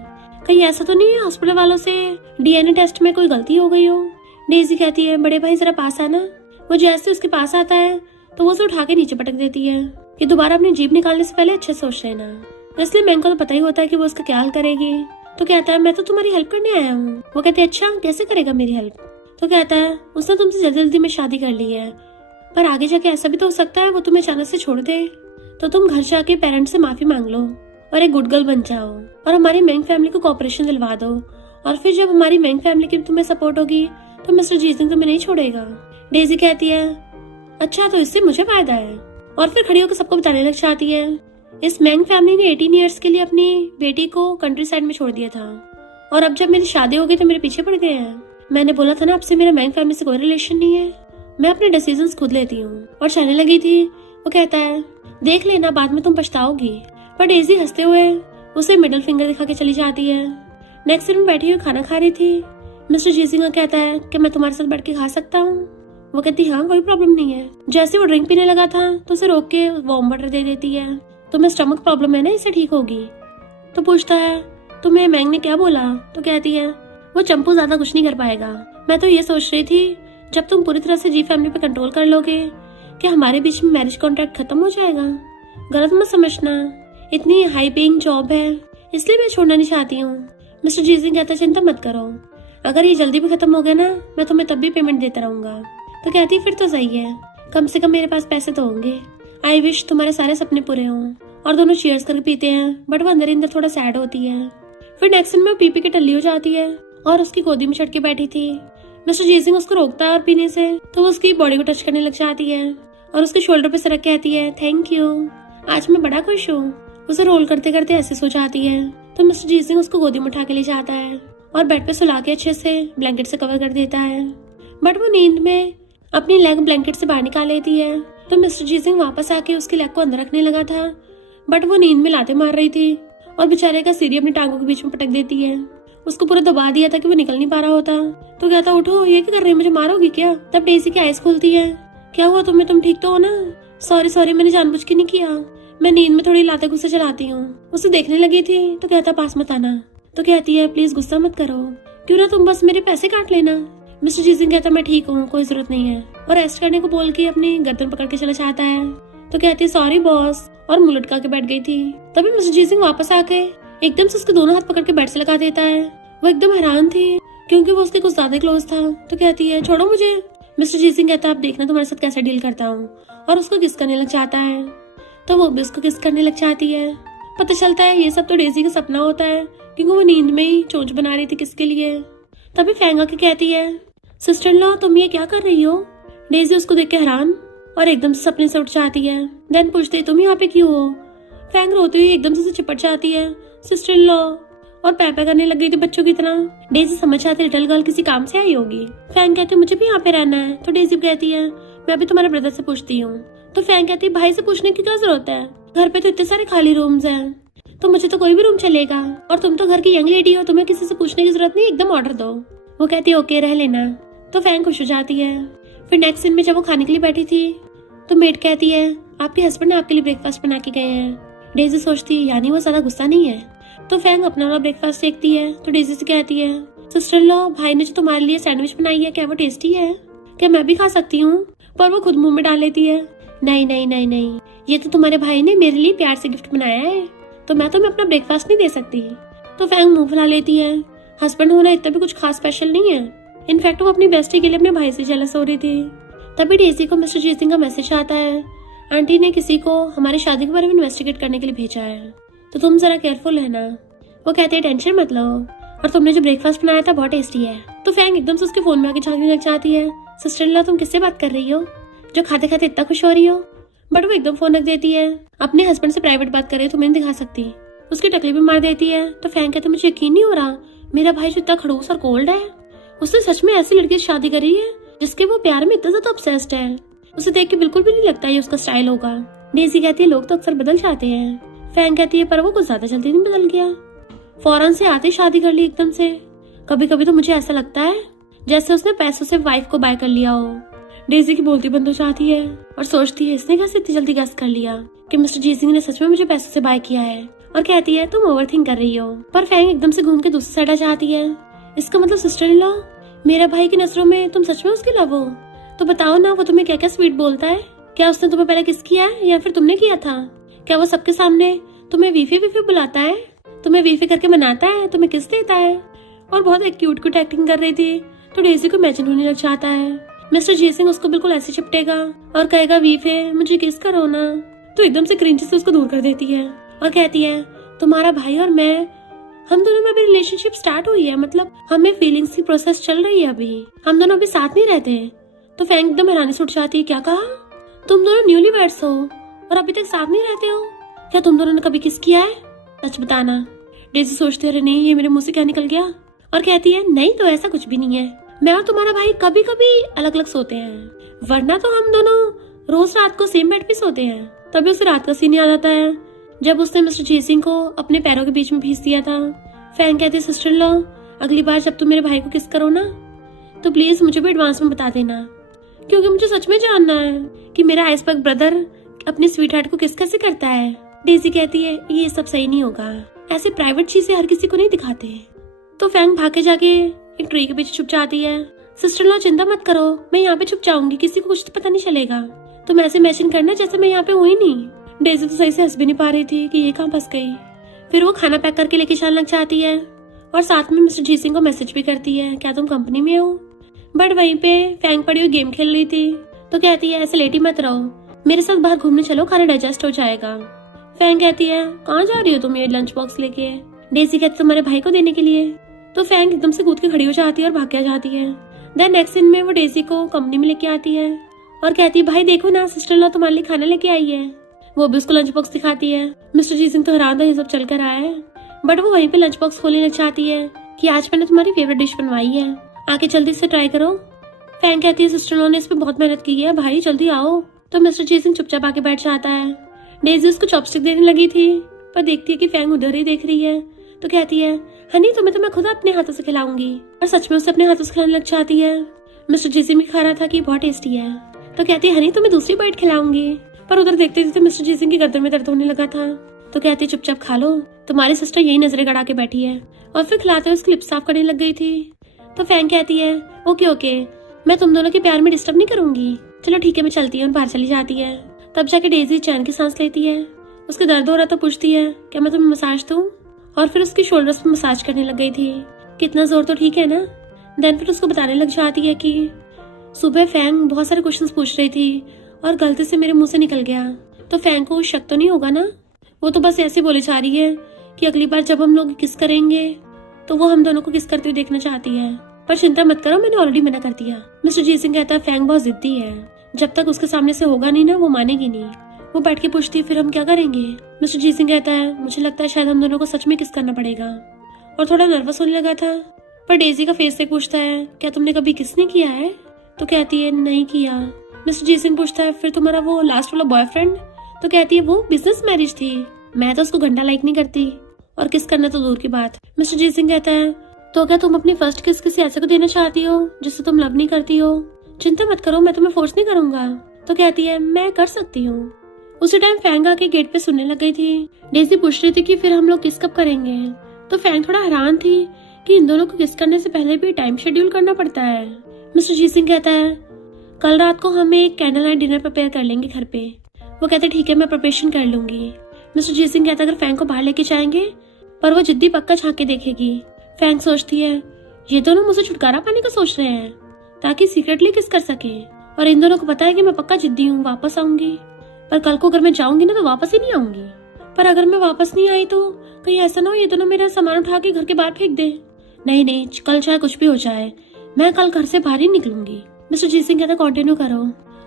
कहीं ऐसा तो नहीं है हॉस्पिटल वालों से डीएनए टेस्ट में कोई गलती हो गई हो? डेजी कहती है, बड़े भाई जरा पास आना। वो जैसे उसके पास आता है तो वो उसे उठा के नीचे पटक देती है कि दोबारा अपनी जीभ निकालने से पहले अच्छे सोच लेना। इसलिए मैंग को तो पता ही होता है कि वो उसका क्या हाल करेगी। तो कहता है, मैं तो तुम्हारी हेल्प करने आया हूँ। वो कहते हैं, अच्छा कैसे करेगा मेरी हेल्प? तो कहता है, उसने तुमसे जल्दी जल्दी में शादी कर ली है, पर आगे जाके ऐसा भी तो हो सकता है वो तुम्हें अचानक से छोड़ दे। तो तुम घर जाके पेरेंट्स से माफी मांग लो और एक गुड गर्ल बन जाओ और हमारी मैंग फैमिली को कॉपरेशन दिलवा दो। और फिर जब हमारी मैंग फैमिली की तुम्हें सपोर्ट होगी तो मिस्टर जी सिंह तुम्हें नहीं छोड़ेगा। डेजी कहती है, अच्छा तो इससे मुझे फायदा है। और फिर खड़ी होकर सबको बताने लग जाती है, इस मैंग फैमिली ने 18 ईयर्स के लिए अपनी बेटी को कंट्री साइड में छोड़ दिया था और अब जब मेरी शादी हो गई तो मेरे पीछे पड़ गए हैं। मैंने बोला था ना, आपसे मेरा मैंग फैमिली से कोई रिलेशन नहीं है, मैं अपने डिसीजंस खुद लेती हूँ। और सहने लगी थी। वो कहता है, देख लेना बाद में तुम पछताओगी। पर डेजी हंसते हुए उसे मिडिल फिंगर दिखा के चली जाती है। नेक्स्ट दिन में बैठी हुई खाना खा रही थी। मिस्टर जी सिंह कहता है कि मैं तुम्हारे साथ बैठ के खा सकता हूँ? वो कहती, हाँ कोई प्रॉब्लम नहीं है। जैसे वो ड्रिंक पीने लगा था तो उसे रोक के वार्म वाटर दे देती है। तुम्हें स्टमक प्रॉब्लम है ना, इससे ठीक होगी। तो पूछता है, तुम्हें मैंग ने क्या बोला? तो कहती है, वो चंपू ज्यादा कुछ नहीं कर पाएगा। मैं तो ये सोच रही थी जब तुम पूरी तरह से जी फैमिली पे कंट्रोल कर लोगे कि हमारे बीच में मैरिज कॉन्ट्रैक्ट खत्म हो जाएगा। गलत मत समझना, इतनी हाई पेइंग जॉब है इसलिए मैं छोड़ना नहीं चाहती हूँ। मिस्टर जी सिंह कहता, चिंता मत करो, अगर ये जल्दी भी खत्म हो गया ना मैं तुम्हें तब भी पेमेंट देता रहूंगा। तो कहती, फिर तो सही है, कम से कम मेरे पास पैसे तो होंगे। आई विश तुम्हारे सारे सपने पूरे हों। और दोनों चीयर्स करके पीते हैं, बट वो अंदर ही अंदर थोड़ा सैड होती है। फिर नेक्स्ट में वो पी के टल्ली हो जाती है और उसकी गोदी में चढ़ के बैठी थी। मिस्टर जी सिंह उसको रोकता है और पीने से, तो वो उसकी बॉडी को टच करने लग जाती है और उसके शोल्डर पे सरक कहती है, थैंक यू, आज मैं बड़ा खुश हूँ। उसे रोल करते करते ऐसे सो जाती है। तो मिस्टर जी सिंह उसको गोदी में उठा के ले जाता है और बेड पे सुला के अच्छे से ब्लैंकेट से कवर कर देता है। बट वो नींद में अपनी लेग ब्लैंकेट से बाहर निकाल लेती है। तो मिस्टर जी सिंह वापस आके उसकी लेग को अंदर रखने लगा था, बट वो नींद में लाते मार रही थी और बेचारे का सीढ़ी अपनी टांगों के बीच में पटक देती है। उसको पूरा दबा दिया था कि वो निकल नहीं पा रहा होता। तो कहता, उठो, ये क्या कर रही है, मुझे मारोगी क्या? तब डेजी की आइज खुलती है। क्या हुआ तुम्हें, तुम ठीक तो हो ना? सॉरी सॉरी, मैंने जानबूझ के नहीं किया, मैं नींद में थोड़ी लाते गुस्से चलाती हूँ। उसे देखने लगी थी तो कहता, पास मत आना। तो कहती है, प्लीज गुस्सा मत करो, क्यों ना तुम बस मेरे पैसे काट लेना। मिस्टर जी सिंह कहता, मैं ठीक हूँ, कोई जरूरत नहीं है, और रेस्ट करने को बोल के अपनी गर्दन पकड़ के चला जाता है। तो कहती है, सॉरी बॉस, और मुंह लटका के बैठ गई थी। तभी मिस्टर जी सिंह वापस आके एकदम से उसके दोनों हाथ पकड़ के बेड से लगा देता है। वो एकदम हैरान थी क्योंकि वो उसके कुछ ज्यादा क्लोज था। तो कहती है, छोड़ो मुझे। मिस्टर जी सिंह कहता है, अब देखना तुम्हारे साथ कैसे डील करता हूँ, और उसको किस करने लग जाता है। तो वो भी उसको किस करने लग जाती है। पता चलता है ये सब तो डेजी का सपना होता है, क्योंकि वो नींद में ही चोंच बना रही थी किसके लिए। तभी फैंग आके कहती है, सिस्टर इन लॉ तुम ये क्या कर रही हो? डेजी उसको देख के हैरान और एकदम से सपने से उठ जाती है। देन पूछती, तुम यहाँ पे क्यों हो? फैंग रोती हुई एकदम से चिपट जाती है, सिस्टर इन लॉ, और पैपा करने लग गई थी बच्चों की तरह। डेजी समझ जाती लिटिल गर्ल किसी काम से आई होगी। फैंग कहती, मुझे भी यहाँ पे रहना है। तो डेजी कहती है, मैं अभी तुम्हारे ब्रदर से पूछती हूँ। तो फैंग कहती, भाई से पूछने की क्या जरूरत है, घर पे तो इतने सारे खाली रूम्स हैं, तो मुझे तो कोई भी रूम चलेगा, और तुम तो घर की यंग लेडी हो, तुम्हें किसी से पूछने की जरूरत नहीं, एकदम ऑर्डर दो। वो कहती है, ओके रह लेना। तो फैंग खुश हो जाती है। फिर नेक्स्ट दिन में जब वो खाने के लिए बैठी थी तो मेड कहती है, आपके हस्बैंड ने आपके लिए ब्रेकफास्ट बना के गए हैं। डेजी सोचती है, यानी वो ज्यादा गुस्सा नहीं है। तो फैंग अपना वाला ब्रेकफास्ट देखती है तो डेजी से कहती है, सिस्टर इन लॉ, भाई ने जो तुम्हारे लिए सैंडविच बनाई है, क्या वो टेस्टी है? क्या मैं भी खा सकती हूँ? पर वो खुद मुंह में डाल लेती है, नहीं नहीं नहीं नहीं, ये तो तुम्हारे भाई ने मेरे लिए प्यार से गिफ्ट बनाया है, तो मैं तुम्हें अपना ब्रेकफास्ट नहीं दे सकती। तो फैंग मुंह फुला लेती है। हस्बैंड होना इतना भी कुछ खास स्पेशल नहीं है। इनफैक्ट वो अपनी बेस्टी के लिए अपने भाई से जेलस हो रही थी। तभी डेजी को मिस्टर जी सिंह का मैसेज आता है, आंटी ने किसी को हमारी शादी के बारे में इन्वेस्टिगेट करने के लिए भेजा है, तो तुम जरा केयरफुल रहना। वो कहते हैं, टेंशन मत लो, और तुमने जो ब्रेकफास्ट बनाया था बहुत टेस्टी है। तो फैंग एकदम से उसके फोन में आके झांकने लग जाती है, सिस्टर इन लॉ तुम किससे बात कर रही हो जो खाते खाते इतना खुश हो रही हो? बट वो एकदम फोन रख देती है, अपने हस्बैंड से प्राइवेट बात कर रही है तो मैं नहीं दिखा सकती। उसकी टकली भी मार देती है। तो फैंग कहते, मुझे यकीन नहीं हो रहा, मेरा भाई जो इतना खड़ूस और कोल्ड है, उसने सच में ऐसी लड़की से शादी करी है जिसके वो प्यार में इतना ज्यादा ऑब्सेस्ड है। उसे देख के बिल्कुल भी नहीं लगता ये उसका स्टाइल होगा। डेजी कहती है लोग तो अक्सर बदल जाते हैं। फैंग कहती है पर वो कुछ ज्यादा जल्दी नहीं बदल गया, फौरन से आते शादी कर ली एकदम से। कभी कभी तो मुझे ऐसा लगता है जैसे उसने पैसों से वाइफ को बाय कर लिया हो। डेजी की बोलती बंद हो जाती है और सोचती है इसने कैसे इतनी जल्दी गेस कर लिया कि मिस्टर जी सिंह ने सच में मुझे पैसों से बाय किया है। और कहती है तुम ओवरथिंक कर रही हो। पर फैंग एकदम से घूम के दूसरी साइड आ जाती है। इसका मतलब सिस्टर इन लॉ, मेरा भाई की नजरों में तुम सच में उसकी लव हो? तो बताओ ना वो तुम्हें क्या क्या स्वीट बोलता है। क्या उसने तुम्हें पहले किस किया है या फिर तुमने किया था? क्या वो सबके सामने तुम्हें वीफी वीफी बुलाता है, तुम्हें वीफी करके मनाता है, तुम्हें किस देता है? और बहुत एक क्यूट क्यूट एक्टिंग कर रही थी तो डेजी को इमेजिन होने लग जाता है मिस्टर जी सिंह उसको बिल्कुल ऐसे चिपटेगा और कहेगा वीफे मुझे किस करो ना। तो एकदम से क्रिंज से उसको दूर कर देती है और कहती है तुम्हारा भाई और मैं, हम दोनों में अभी रिलेशनशिप स्टार्ट हुई है, मतलब हमें फीलिंग्स की प्रोसेस चल रही है, अभी हम दोनों अभी साथ नहीं रहते। तो फैंग एकदम हैरानी से उठ जाती है। क्या कहा? तुम दोनों न्यूली वेड्स हो और अभी तक साथ नहीं रहते हो? क्या तुम दोनों ने कभी किस किया है? सच बताना। डेजी सोचती है अरे नहीं ये मेरे मुंह से क्या निकल गया, और कहती है नहीं तो ऐसा कुछ भी नहीं है, मैं और तुम्हारा भाई कभी कभी अलग अलग सोते हैं, वरना तो हम दोनों रोज रात को सेम बेड पे सोते हैं। तभी उसे रात का सीन याद आता है जब उसने मिस्टर जी सिंह को अपने पैरों के बीच में भींच दिया था। फैंग कहती है सिस्टर इन लॉ अगली बार जब तुम मेरे भाई को किस करो ना तो प्लीज मुझे भी एडवांस में बता देना, क्योंकि मुझे सच में जानना है कि मेरा आइसबर्ग ब्रदर अपनी स्वीट हार्ट को किस कैसे करता है। डेजी कहती है ये सब सही नहीं होगा, ऐसे प्राइवेट चीजें हर किसी को नहीं दिखाते। तो फैंग भाग के जाके एक ट्री के पीछे छुप जाती है। सिस्टर लॉ चिंता मत करो, मैं यहाँ पे छुप जाऊंगी, किसी को कुछ तो पता नहीं चलेगा, तुम ऐसे इमेजिन करना जैसे मैं यहाँ पे हुई नहीं। डेजी तो सही से हंस भी नहीं पा रही थी कि ये कहाँ फंस गई। फिर वो खाना पैक करके लेके जाने लग जाती है और साथ में मिस्टर जी सिंह को मैसेज भी करती है क्या तुम कंपनी में हो। बट वहीं पे फैंग पड़ी हुई गेम खेल रही थी तो कहती है ऐसे लेटी मत रहो, मेरे साथ बाहर घूमने चलो, खाना डाइजेस्ट हो जाएगा। फैंग कहती है कहाँ जा रही हो तुम ये लंच बॉक्स लेके? डेजी कहती तुम्हारे भाई को देने के लिए। तो फैंग एकदम से कूद के खड़ी हो जाती है और भाग के आ जाती है। देन नेक्स्ट सीन में वो डेजी को कंपनी में लेके आती है और कहती है भाई देखो ना सिस्टर लॉ तुम्हारे लिए खाना लेके आई है। वो भी उसको लंच बॉक्स दिखाती है। मिस्टर जी सिंह तो हैरान था ये सब चल कर आया है, बट वो वहीं पे लंच बॉक्स खोलने लग जाती है कि आज मैंने तुम्हारी फेवरेट डिश बनवाई है, आके जल्दी से ट्राई करो। फैंग कहती है सिस्टर लॉ ने इस पे बहुत मेहनत की है, भाई जल्दी आओ। तो मिस्टर जी सिंह चुपचाप आके बैठ जाता है। डेजी उसको चॉपस्टिक देने लगी थी पर देखती है कि फैंग उधर ही देख रही है तो कहती है हनी तुम्हें तो मैं खुद अपने हाथों से खिलाऊंगी। और सच में उसे अपने हाथों से खिलाने लग जाती है। मिस्टर जी सिंह भी खा रहा था कि बहुत टेस्टी है तो कहती है हनी तुम्हें दूसरी बाइट खिलाऊंगी, पर उधर देखते देखते मिस्टर जी सिंह की गर्दन में दर्द होने लगा था तो कहती है चुपचाप खा लो, तुम्हारी सिस्टर यही नजरें गड़ा के बैठी है। और फिर खिलाते हुए उसकी लिप्स साफ करने लग गई थी। तो फैंग कहती है ओके ओके मैं तुम दोनों के प्यार में डिस्टर्ब नहीं करूंगी, चलो ठीक है मैं चलती हूँ। और बाहर चली जाती है। तब जाके डेजी चैन की सांस लेती है। उसके दर्द हो रहा तो पूछती है क्या मैं तुम्हें मसाज दूं? और फिर उसकी शोल्डर्स पे मसाज करने लग गई थी। कितना जोर तो ठीक है ना। देन फिर उसको बताने लग जाती है कि सुबह फैंग बहुत सारे क्वेश्चंस पूछ रही थी और गलती से मेरे मुंह से निकल गया, तो फैंग को शक तो नहीं होगा ना? वो तो बस ऐसे बोले जा रही है कि अगली बार जब हम लोग किस करेंगे तो वो हम दोनों को किस करते हुए देखना चाहती है, पर चिंता मत करो मैंने ऑलरेडी मना कर दिया। मिस्टर जी सिंह कहता है फैंग बहुत जिद्दी है, जब तक उसके सामने से होगा नहीं ना वो मानेगी नहीं। वो बैठ के पूछती है फिर हम क्या करेंगे? मिस्टर जी सिंह कहता है मुझे लगता है शायद हम दोनों को सच में किस करना पड़ेगा। और थोड़ा नर्वस होने लगा था। पर डेजी का फेस से पूछता है क्या तुमने कभी किस नहीं किया है? तो कहती है नहीं किया। मिस्टर जी सिंह पूछता है फिर तुम्हारा वो लास्ट वाला बॉयफ्रेंड? तो कहती है वो बिजनेस मैरिज थी, मैं तो उसको घंटा लाइक नहीं करती और किस करना तो दूर की बात। मिस्टर जी सिंह कहता है तो क्या तुम अपनी फर्स्ट किस किसी ऐसे को देना चाहती हो जिससे तुम लव नहीं करती हो? चिंता मत करो मैं तुम्हें फोर्स नहीं करूंगा। तो कहती है मैं कर सकती हूँ। उसी टाइम फैंग आके गेट पे सुनने लग गई थी। डेजी पूछ रही थी कि फिर हम लोग किस कब करेंगे। तो फैंग थोड़ा हैरान थी कि इन दोनों को किस करने से पहले भी टाइम शेड्यूल करना पड़ता है। मिस्टर जी सिंह कहता है कल रात को हम एक कैंडल लाइट डिनर प्रिपेयर कर लेंगे घर पे। वो कहते ठीक है मैं प्रिपरेशन कर लूंगी। मिस्टर जी सिंह कहता अगर फैंग को बाहर लेके जाएंगे, पर वो जिद्दी पक्का झांक के देखेगी। फैंग सोचती है ये दोनों मुझे छुटकारा पाने का सोच रहे हैं ताकि सीक्रेटली किस कर सके, और इन दोनों को पता है कि मैं पक्का जिद्दी हूँ, वापस आऊंगी। पर कल को अगर मैं जाऊंगी ना तो वापस ही नहीं आऊंगी। पर अगर मैं वापस नहीं आई तो कहीं ऐसा ना हो ये दोनों मेरा सामान उठा के घर के बाहर फेंक दे। नहीं नहीं कल चाहे कुछ भी हो जाए मैं कल घर से बाहर ही निकलूंगी। मिस्टर जी सिंह कहता कंटिन्यू करो।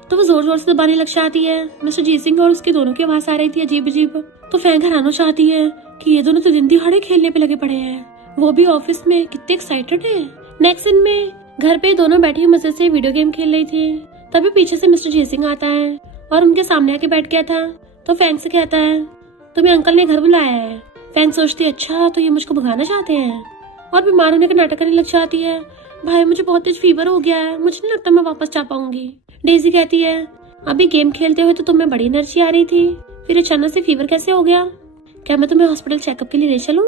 तो वो जोर जोर से दबाने लग जाती है। मिस्टर जी सिंह और उसकी दोनों की आवाज आ रही थी अजीब अजीब। तो फैंग हैरान हो जाती है कि ये दोनों तो दिन दिहाड़े खेलने पे लगे पड़े हैं, वो भी ऑफिस में, कितने एक्साइटेड है। नेक्स्ट दिन में घर पे दोनों बैठी मजे से वीडियो गेम खेल रही थी। तभी पीछे से मिस्टर जीसिंग आता है और उनके सामने आके बैठ गया था। तो फैंग से कहता है, तुम्हें अंकल ने घर बुलाया है। फैंग सोचती है, अच्छा तो ये मुझको भगाना चाहते हैं, और बीमार होने का नाटक करने लग जाती है। भाई मुझे बहुत तेज फीवर हो गया है, मुझे नहीं लगता मैं वापस जा पाऊंगी। डेजी कहती है, अभी गेम खेलते हुए तो तुम्हें बड़ी एनर्जी आ रही थी, फिर अचानक से फीवर कैसे हो गया? क्या मैं तुम्हें हॉस्पिटल चेकअप के लिए ले चलूं?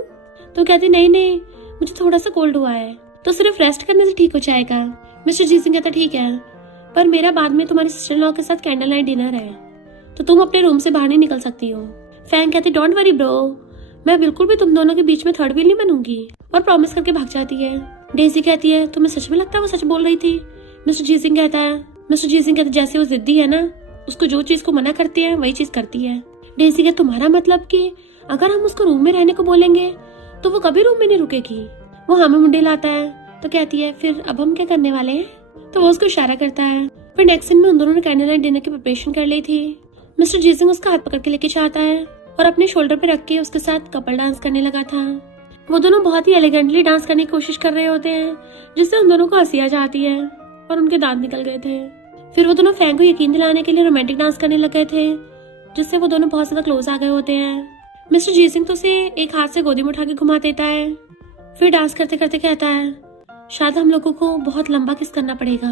तो कहती, नहीं नहीं, मुझे थोड़ा सा कोल्ड हुआ है, तो सिर्फ रेस्ट करने से ठीक हो जाएगा। मिस्टर जीसिंग कहता, ठीक है, पर मेरा बाद में तुम्हारी सिस्टर इन लॉ के साथ कैंडल नाइट डिनर है, तो तुम अपने रूम से बाहर नहीं निकल सकती हो। फैंग कहती, डोंट वरी ब्रो, मैं बिल्कुल भी तुम दोनों के बीच में थर्ड व्हील नहीं बनूंगी, और प्रॉमिस करके भाग जाती है। डेजी कहती है, तुम्हें सच में लगता है वो सच बोल रही थी? मिस्टर जीसिंग कहता, जैसे वो जिद्दी है ना, उसको जो चीज को मना करती है वही चीज करती है। डेजी कहती, तुम्हारा मतलब कि अगर हम उसको रूम में रहने को बोलेंगे तो वो कभी रूम में नहीं रुकेगी? वो हमें मुंडे लाता है। तो कहती है, फिर अब हम क्या करने वाले हैं? तो वो उसको इशारा करता है। फिर नेक्स्ट सीन में उन दोनों ने कैंडल नाइट डिनर की प्रिपरेशन कर ली थी। मिस्टर जीसिंग उसका हाथ पकड़ के लेके जाता है और अपने शोल्डर पे रख के उसके साथ कपल डांस करने लगा था। वो दोनों बहुत ही एलिगेंटली डांस करने की कोशिश कर रहे होते हैं, जिससे उन दोनों को हंसी आ जाती है और उनके दांत निकल गए थे। फिर वो दोनों फैंग को यकीन दिलाने के लिए रोमांटिक डांस करने लग गए थे, जिससे वो दोनों बहुत ज्यादा क्लोज आ गए होते हैं। मिस्टर जीसिंग तो उसे एक हाथ से गोदी में उठा के घुमा देता है। फिर डांस करते करते कहता है, शायद हम लोगों को बहुत लंबा किस करना पड़ेगा।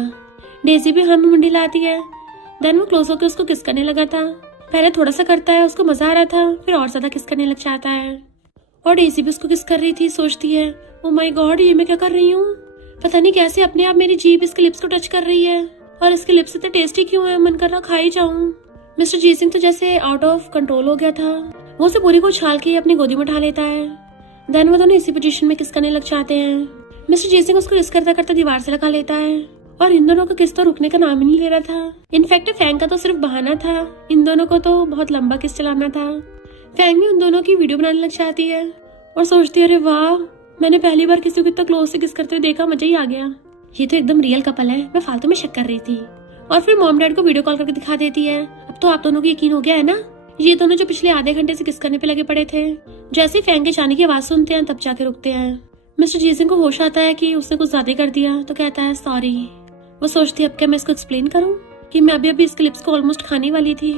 डेजी भी हमें मुंडी लाती है। देन वो क्लोज होकर उसको किस करने लगा था। पहले थोड़ा सा करता है, उसको मजा आ रहा था, फिर और ज्यादा किस करने लग जाता है। और डेजी भी उसको किस कर रही थी। सोचती है, ओ माय गॉड, ये मैं क्या कर रही हूँ? पता नहीं कैसे अपने आप मेरी जीभ इसके लिप्स को टच कर रही है, और इसके लिप्स इतने टेस्टी क्यों है, मन कर रहा खा ही जाऊं। मिस्टर जीसिंग तो जैसे आउट ऑफ कंट्रोल हो गया था। वो उसे पूरी को उछाल के अपनी गोदी में उठा लेता है। देन वो दोनों इसी पोजीशन में किस करने लग जाते हैं। मिस्टर जीसिंग उसको किस करता करता दीवार से लगा लेता है, और इन दोनों का किस तो रुकने का नाम ही नहीं ले रहा था। इनफैक्ट फैंग का तो सिर्फ बहाना था, इन दोनों को तो बहुत लंबा किस चलाना था। फैंग भी उन दोनों की वीडियो बनाने लग जाती है और सोचती है, अरे वाह, मैंने पहली बार किसी को इतना क्लोज से किस करते हुए देखा, मजा ही आ गया। ये तो एकदम रियल कपल है, मैं फालतू में शक कर रही थी। और फिर मॉम डैड को वीडियो कॉल करके दिखा देती है। अब तो आप दोनों को यकीन हो गया है ना, ये दोनों जो पिछले आधे घंटे से किस करने पे लगे पड़े थे। जैसे ही फैंग के जाने की आवाज सुनते हैं तब जाके रुकते हैं। मिस्टर जीसिंग को होश आता है कि उसने कुछ ज्यादा कर दिया, तो कहता है सॉरी। वो सोचती है, अब क्या मैं इसको एक्सप्लेन करूं कि मैं अभी इसके लिप्स को ऑलमोस्ट खाने वाली थी,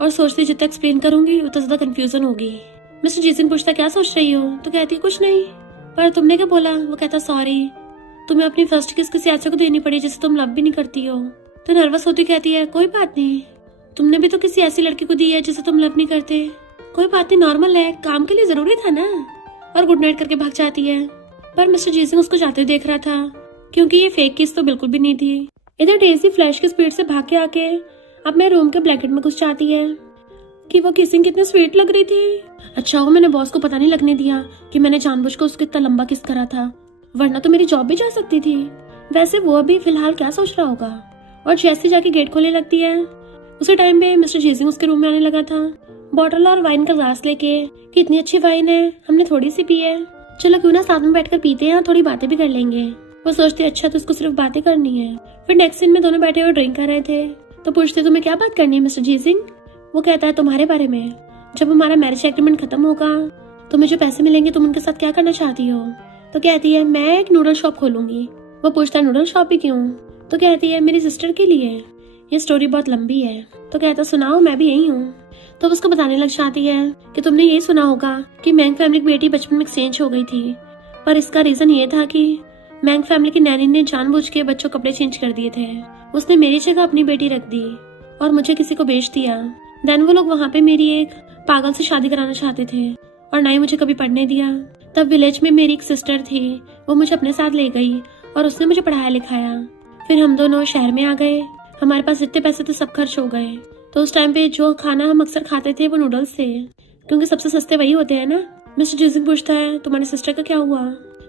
और सोचती जितना एक्सप्लेन करूंगी उतना ज्यादा कंफ्यूजन होगी। मिस्टर जीसिंग पूछता, क्या सोच रही हो? तो कहती, कुछ नहीं, पर तुमने क्या बोला? वो कहता, सॉरी, तुम्हें अपनी फर्स्ट किस किसी ऐसे को देनी पड़ी जिसे तुम लव भी नहीं करती हो। तो नर्वस होती कहती है, कोई बात नहीं, तुमने भी तो किसी ऐसी लड़की को दी है जिसे तुम लव नहीं करते। कोई बात नहीं, नॉर्मल है, काम के लिए जरूरी था ना। और गुड नाइट करके भाग जाती है। पर मिस्टर जीसिंग उसको जाते हुए देख रहा था, क्योंकि ये फेक किस तो बिल्कुल भी नहीं थी। इधर डेजी फ्लैश की स्पीड से भाग के आके अपने रूम के ब्लैंकेट में घुस जाती है कि वो किसिंग कितनी स्वीट लग रही थी। अच्छा हो मैंने बॉस को पता नहीं लगने दिया कि मैंने जानबूझ कर उसको इतना लंबा किस करा था, वरना तो मेरी जॉब भी जा सकती थी। वैसे वो अभी फिलहाल क्या सोच रहा होगा। और जैसे जाके गेट खोलने लगती है, उसी टाइम पे मिस्टर जीसिंग उसके रूम में आने लगा था, बॉटल और वाइन का ग्लास लेके। कितनी अच्छी वाइन है, हमने थोड़ी सी पी है, चलो क्यों ना साथ में बैठकर पीते हैं और थोड़ी बातें भी कर लेंगे। वो सोचते, अच्छा तो इसको सिर्फ बातें करनी है। फिर नेक्स्ट सीन में दोनों बैठे हुए ड्रिंक कर रहे थे, तो पूछते, तुम्हें क्या बात करनी है मिस्टर जीसिंग? वो कहता है, तुम्हारे बारे में। जब हमारा मैरिज एग्रीमेंट खत्म होगा, तुम्हें जो पैसे मिलेंगे तुम उनके साथ क्या करना चाहती हो? तो कहती है, मैं एक नूडल शॉप खोलूंगी। वो पूछता है, नूडल शॉप ही क्यों? तो कहती है, मेरी सिस्टर के लिए। ये स्टोरी बहुत लंबी है। तो कहता, सुनाओ, मैं भी यही हूँ। तो उसको बताने लग जाती है कि तुमने यही सुना होगा कि मैंग फैमिली की बेटी बचपन में एक्सचेंज हो गई थी, पर इसका रीजन ये था कि मैंग फैमिली की नैनी ने जानबूझ के बच्चों कपड़े चेंज कर दिए थे। उसने मेरी जगह अपनी बेटी रख दी और मुझे किसी को बेच दिया। देन वो लोग वहाँ पे मेरी एक पागल से शादी कराना चाहते थे और ना ही मुझे कभी पढ़ने दिया। तब विलेज में मेरी एक सिस्टर थी, वो मुझे अपने साथ ले गई और उसने मुझे पढ़ाया लिखाया। फिर हम दोनों शहर में आ गए, हमारे पास इतने पैसे तो सब खर्च हो गए। तो उस टाइम पे जो खाना हम अक्सर खाते थे वो नूडल्स थे, क्योंकि सबसे सस्ते वही होते हैं ना। मिस्टर जीसिंग पूछता है, तुम्हारी सिस्टर का क्या हुआ?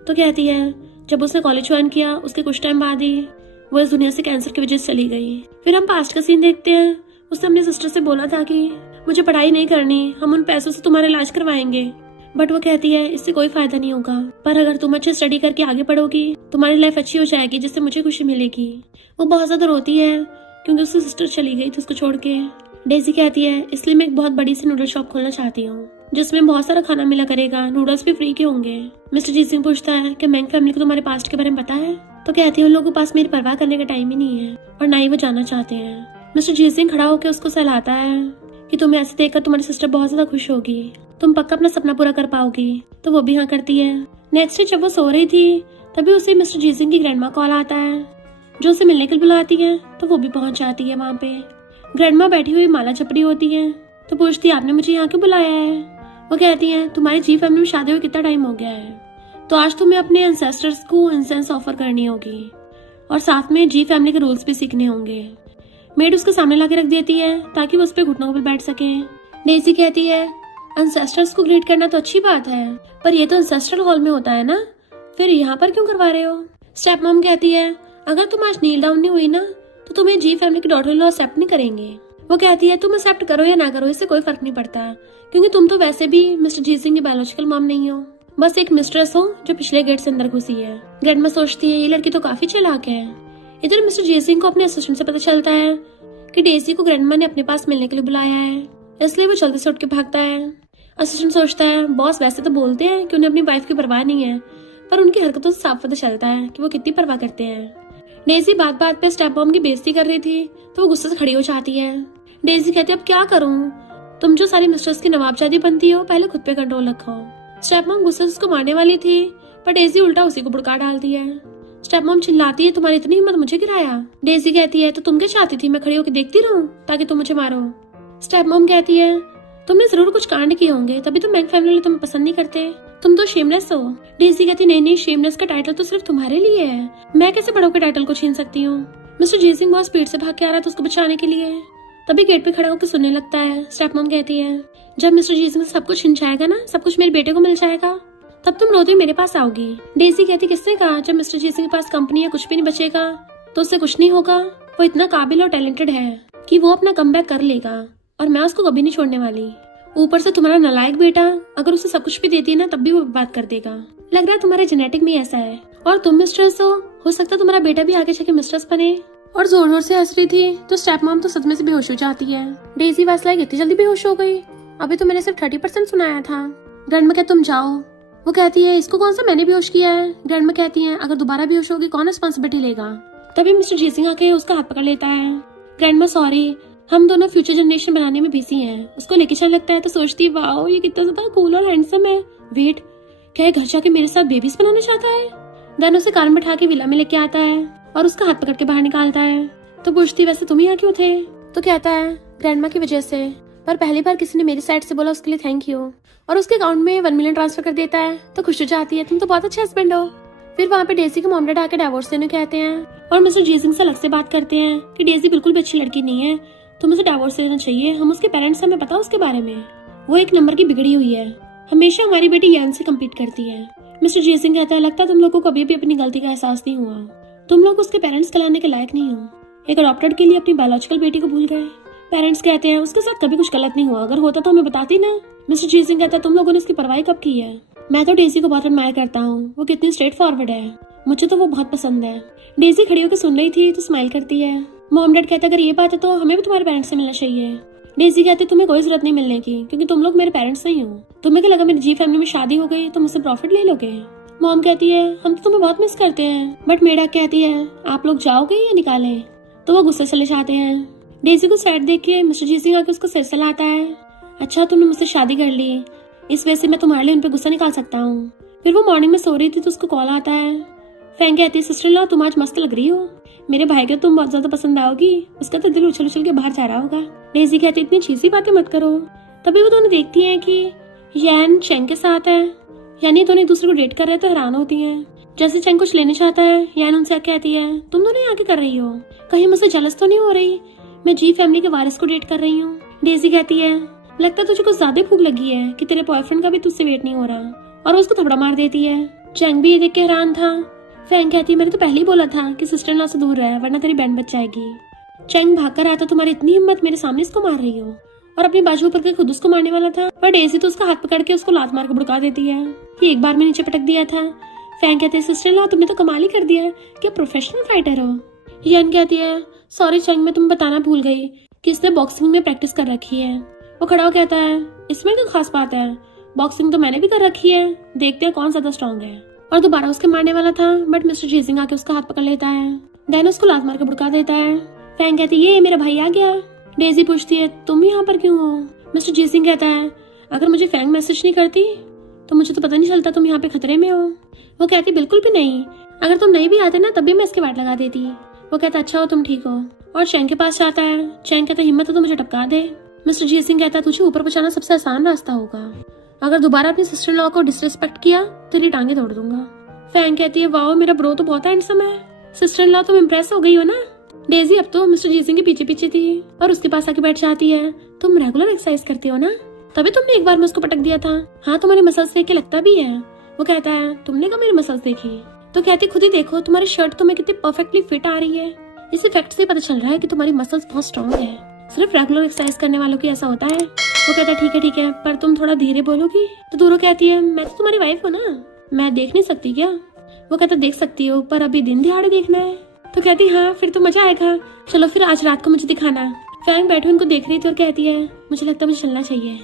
तो कहती है, जब उसने कॉलेज ज्वाइन किया उसके कुछ टाइम बाद ही वो इस दुनिया से कैंसर की वजह से चली गई। फिर हम पास्ट का सीन देखते हैं। उसने अपनी सिस्टर से बोला था कि मुझे पढ़ाई नहीं करनी, हम उन पैसों से तुम्हारा इलाज करवाएंगे। बट वो कहती है, इससे कोई फायदा नहीं होगा, पर अगर तुम अच्छे स्टडी करके आगे पढ़ोगी तुम्हारी लाइफ अच्छी हो जाएगी, जिससे मुझे खुशी मिलेगी। वो बहुत ज्यादा रोती है क्योंकि उसकी सिस्टर चली गई थी उसको छोड़ के। डेजी कहती है, इसलिए मैं एक बहुत बड़ी सी नूडल शॉप खोलना चाहती हूँ जिसमें बहुत सारा खाना मिला करेगा, नूडल्स भी फ्री के होंगे। मिस्टर जीत सिंह पूछता है कि मैंग फैमिली को तुम्हारे पास्ट के बारे में पता है? तो कहती है उन लोगों के पास मेरी परवाह करने का टाइम ही नहीं है और ना ही वो जानना चाहते हैं। मिस्टर जीत सिंह खड़ा होकर उसको सहलाता है कि तुम्हें ऐसे देखकर तुम्हारी सिस्टर बहुत ज्यादा खुश होगी, तुम पक्का अपना सपना पूरा कर पाओगी। तो वो भी हाँ करती है। नेक्स्ट डे जब वो सो रही थी तभी उसे मिस्टर जीत सिंह की ग्रैंडमा कॉल आता है जो उसे मिलने के लिए बुलाती है। तो वो भी पहुंच जाती है वहाँ पे। ग्रैंडमा बैठी हुई माला जप रही होती है तो पूछती है आपने मुझे यहाँ क्यों बुलाया है? वो कहती है तुम्हारी जी फैमिली में शादी हुए कितना टाइम हो गया है, तो आज तुम्हें अपने एंसेस्टर्स को इंसेंस ऑफर करनी होगी और साथ में जी फैमिली के रूल्स भी सीखने होंगे। मेड उसके सामने लाके रख देती है ताकि वो उस पर घुटनों पर बैठ सके। डेजी कहती है एंसेस्टर्स को ग्रीट करना तो अच्छी बात है, पर ये तो एंसेस्ट्रल हॉल में होता है ना, फिर यहाँ पर क्यों करवा रहे हो? स्टेप मॉम कहती है अगर तुम आज नील डाउन नहीं हुई ना तो तुम्हें जी फैमिली की डॉटर इन लॉ एक्सेप्ट नहीं करेंगे। वो कहती है तुम एक्सेप्ट करो या ना करो इससे कोई फर्क नहीं पड़ता, क्योंकि तुम तो वैसे भी मिस्टर जीत सिंह की बायोलॉजिकल मॉम नहीं हो, बस एक मिस्ट्रेस हो जो पिछले गेट से अंदर घुसी है। ग्रैंडमा सोचती है ये लड़की तो काफी चालाक है। इधर मिस्टर जीत सिंह को अपने असिस्टेंट से पता चलता है कि डेजी को ग्रैंडमा ने अपने पास मिलने के लिए बुलाया है, इसलिए वो जल्दी से उठ के भागता है। असिस्टेंट सोचता है बॉस वैसे तो बोलते हैं कि उन्हें अपनी वाइफ की परवाह नहीं है, पर उनकी हरकतों से साफ पता चलता है कि वो कितनी परवाह करते हैं। डेजी बात बात पे स्टेप मॉम की बेइज्जती कर रही थी तो वो गुस्से से खड़ी हो जाती है। डेजी कहती है अब क्या करूं, तुम जो सारी मिस्ट्रेस की नवाबजादी बनती हो पहले खुद पे कंट्रोल रखो। स्टेप मॉम गुस्से से उसको मारने वाली थी पर डेजी उल्टा उसी को बुड़का डालती है। स्टेप मॉम चिल्लाती है तुम्हारी इतनी हिम्मत मुझे गिराया। डेजी कहती है तो तुम क्या चाहती थी मैं खड़ी होकर देखती रहूं ताकि तुम मुझे मारो? स्टेप मॉम कहती है तुमने जरूर कुछ कांड किए होंगे तभी तो मैंग फैमिली तुम्हें पसंद नहीं करते, तुम तो शेमलेस हो। डेजी कहती नहीं शेमलेस का टाइटल तो सिर्फ तुम्हारे लिए है, मैं कैसे बड़ों के टाइटल को छीन सकती हूँ? मिस्टर जीत सिंह बहुत स्पीड से भाग के आ रहा था उसको बचाने के लिए, तभी गेट पे खड़ा होकर सुनने लगता है। स्टेप मॉम कहती है जब मिस्टर जीत सिंह सब कुछ छिन जाएगा ना, सब कुछ मेरे बेटे को मिल जाएगा, तब तुम रोते मेरे पास आओगी। डेजी कहती किसने कहा जब मिस्टर जीत सिंह के पास कंपनी या कुछ भी नहीं बचेगा तो उससे कुछ नहीं होगा, वो इतना काबिल और टैलेंटेड है कि वो अपना कमबैक कर लेगा और मैं उसको कभी नहीं छोड़ने वाली। ऊपर से तुम्हारा नालायक बेटा अगर उसे सब कुछ भी देती है ना तब भी वो बात कर देगा, लग रहा है तुम्हारे जेनेटिक में ऐसा है। और तुम मिस्ट्रेस हो सकता है तुम्हारा बेटा भी आगे जाके मिस्ट्रेस बने। और जोर जोर से हंस रही थी तो स्टेप मॉम तो सदमे से बेहोश हो जाती है। डेजी वैसलाइक इतनी जल्दी बेहोश हो गई, अभी तो मैंने सिर्फ 30% सुनाया था। ग्रैंडमा कहती तुम जाओ। वो कहती है इसको कौन सा मैंने बेहोश किया है? ग्रैंडमा कहती है अगर दोबारा बेहोश होगी कौन रिस्पॉन्सिबिलिटी लेगा? तभी मिस्टर जीत सिंह आके उसका हाथ पकड़ लेता है। ग्रैंडमा सॉरी, हम दोनों फ्यूचर जनरेशन बनाने में बिजी हैं। उसको लेके चलने लगता है तो सोचती है वाओ ये कितना ज्यादा कूल और हैंडसम है, वेट क्या घर जाके मेरे साथ बेबीज बनाना चाहता है? देन उसे कार में बैठा के विला में लेके आता है और उसका हाथ पकड़ के बाहर निकालता है। तो पूछती वैसे तुम यहाँ क्यों थे? तो कहता है ग्रैंडमा की वजह से, पर पहली बार किसी ने मेरी साइड से बोला उसके लिए थैंक यू, और उसके अकाउंट में 1 मिलियन ट्रांसफर कर देता है तो खुश हो जाती है तुम तो बहुत अच्छे हस्बैंड हो। फिर वहाँ पे डेजी के मॉम डैड आके डिवोर्स देने कहते हैं और मिस्टर जी सिंह से अलग से बात करते हैं कि डेजी बिल्कुल भी अच्छी लड़की नहीं है, तो मुझे डिवोर्स देना चाहिए, हम उसके पेरेंट्स हमें पता उसके बारे में, वो एक नंबर की बिगड़ी हुई है, हमेशा हमारी बेटी यान से कम्पीट करती है। मिस्टर जी सिंह कहता है लगता है तुम लोगों को कभी भी अपनी गलती का एहसास नहीं हुआ, तुम लोग उसके पेरेंट्स कहलाने के लायक नहीं हो, एक अडॉप्टेड के लिए अपनी बायोलॉजिकल बेटी को भूल गए। पेरेंट्स कहते हैं उसके साथ कभी कुछ गलत नहीं हुआ, अगर होता तो हमें बताती ना। मिस्टर जी सिंह कहता है तुम लोगों ने इसकी परवाही कब की है? मैं तो डेजी को बहुत एडमायर करता हूँ, वो कितनी स्ट्रेट फॉरवर्ड है, मुझे तो वो बहुत पसंद है। डेजी खड़ी होकर सुन रही थी तो स्माइल करती है। मॉम डैड कहते अगर ये बात है तो हमें भी तुम्हारे पेरेंट्स से मिलना चाहिए। डेजी कहते तुम्हें कोई जरूरत नहीं मिलने की, क्योंकि तुम लोग मेरे पेरेंट्स नहीं हो। तुम्हें क्या लगा मेरी जी फैमिली में शादी हो गई तो मुझसे प्रॉफिट ले लोगे? मॉम कहती है हम तो तुम्हें बहुत मिस करते हैं, बट मेडा कहती है आप लोग जाओगे या निकाले? तो वो गुस्से चले जाते हैं। डेजी को सैड देख के मिस्टर जी सिंह आके उसको सिर सहलाता है, अच्छा तुमने मुझसे शादी कर ली, इस वजह से मैं तुम्हारे लिए उन पे गुस्सा निकाल सकता हूँ। फिर वो मॉर्निंग में सो रही थी तो उसको कॉल आता है। फैंग कहती है सिस्टर लॉ तुम आज मस्त लग रही हो, मेरे भाई को तुम बहुत ज्यादा पसंद आओगी, उसका तो दिल उछल उछल के बाहर जा रहा होगा। डेजी कहती इतनी चीजी बातें मत करो। तभी वो दोनों देखती हैं कि यान चेंग के साथ है, यानी दोनों एक दूसरे को डेट कर रहे तो हैरान होती हैं। जैसे चेंग कुछ लेने चाहता है यान उनसे कहती है तुम दोनों यहाँ क्या कर रही हो, कहीं मुझसे जलस तो नहीं हो रही, मैं जी फैमिली के वारिस को डेट कर रही हूँ। डेजी कहती है लगता तुझे कुछ ज्यादा भूख लगी है कि तेरे बॉयफ्रेंड का भी तुझसे वेट नहीं हो रहा, और उसको थपड़ा मार देती है। चेंग भी ये देख के हैरान था। फैंग कहती है मैंने तो पहले ही बोला था कि सिस्टर इन लॉ से दूर रहे वरना तेरी बैंड बच जाएगी। चेंग भाग कर आया था तुम्हारी इतनी हिम्मत मेरे सामने इसको मार रही हो, और अपनी बाजू ऊपर के खुद उसको मारने वाला था, पर डेजी तो उसका हाथ पकड़ के उसको लात मार के भड़का देती है। ये एक बार में नीचे पटक दिया था। फैंग कहते हैं सिस्टर इन लॉ तुमने तो कमाल ही कर दिया, क्या प्रोफेशनल फाइटर हो। यान कहती है सॉरी चेंग मैं तुम्हें बताना भूल गई कि इसने बॉक्सिंग में प्रैक्टिस कर रखी है, वो खड़ा हो कहता है, इसमें क्या खास बात है, बॉक्सिंग तो मैंने भी कर रखी है, देखते हैं कौन ज्यादा स्ट्रॉन्ग है। और दोबारा उसके मारने वाला था, बट मिस्टर जीसिंग आके उसका हाथ पकड़ लेता है, देन उसको लात मार के भुड़का देता है। फैंग कहती है, ये मेरा भाई आ गया। डेजी पूछती है, तुम यहाँ पर क्यों हो? मिस्टर जीसिंग कहता है, अगर मुझे फैंग मैसेज नहीं करती तो मुझे तो पता नहीं चलता तुम यहाँ पे खतरे में हो। वो कहती, बिल्कुल भी नहीं, अगर तुम नहीं भी आते ना तब भी मैं इसके वाट लगा देती। वो कहता, अच्छा हो तुम ठीक हो। और चैंग के पास जाता है। चैंग कहता, हिम्मत हो तो मुझे टपका दे। मिस्टर जीसिंग कहता है, तुझे ऊपर पहुंचाना सबसे आसान रास्ता होगा, अगर दोबारा अपनी सिस्टर लॉ को डिसरिस्पेक्ट किया तेरी टांगे तोड़ दूंगा। फैंग कहती है, वाओ मेरा ब्रो तो बहुत हैंडसम है। सिस्टर लॉ तुम इम्प्रेस हो गई हो ना। डेजी अब तो मिस्टर जीसिंग के पीछे पीछे थी और उसके पास आके बैठ जाती है। तुम रेगुलर एक्सरसाइज करती हो ना, तभी तुमने एक बार में उसको पटक दिया था। हाँ, तुम्हारी मसल्स देख के लगता भी है। वो कहता है, तुमने कब मेरी मसल्स देखी? तो कहती, खुद ही देखो, तुम्हारी शर्ट तुम्हें कितनी परफेक्टली फिट आ रही है। इस इफेक्ट से पता चल रहा है कि तुम्हारी मसल्स बहुत स्ट्रॉन्ग है। सिर्फ रेगुलर एक्सरसाइज करने वालों की ऐसा होता है। वो कहता है, ठीक है, पर तुम थोड़ा धीरे बोलोगी? तो दूरो कहती है, मैं तो तुम्हारी वाइफ हूँ ना, मैं देख नहीं सकती क्या? वो कहता, देख सकती हो, पर अभी दिन दिहाड़े देखना है। तो कहती, हाँ फिर तो मजा आएगा, चलो फिर आज रात को मुझे दिखाना। फैंग बैठे उनको देख रही थी और कहती है, मुझे लगता है मुझे चलना चाहिए।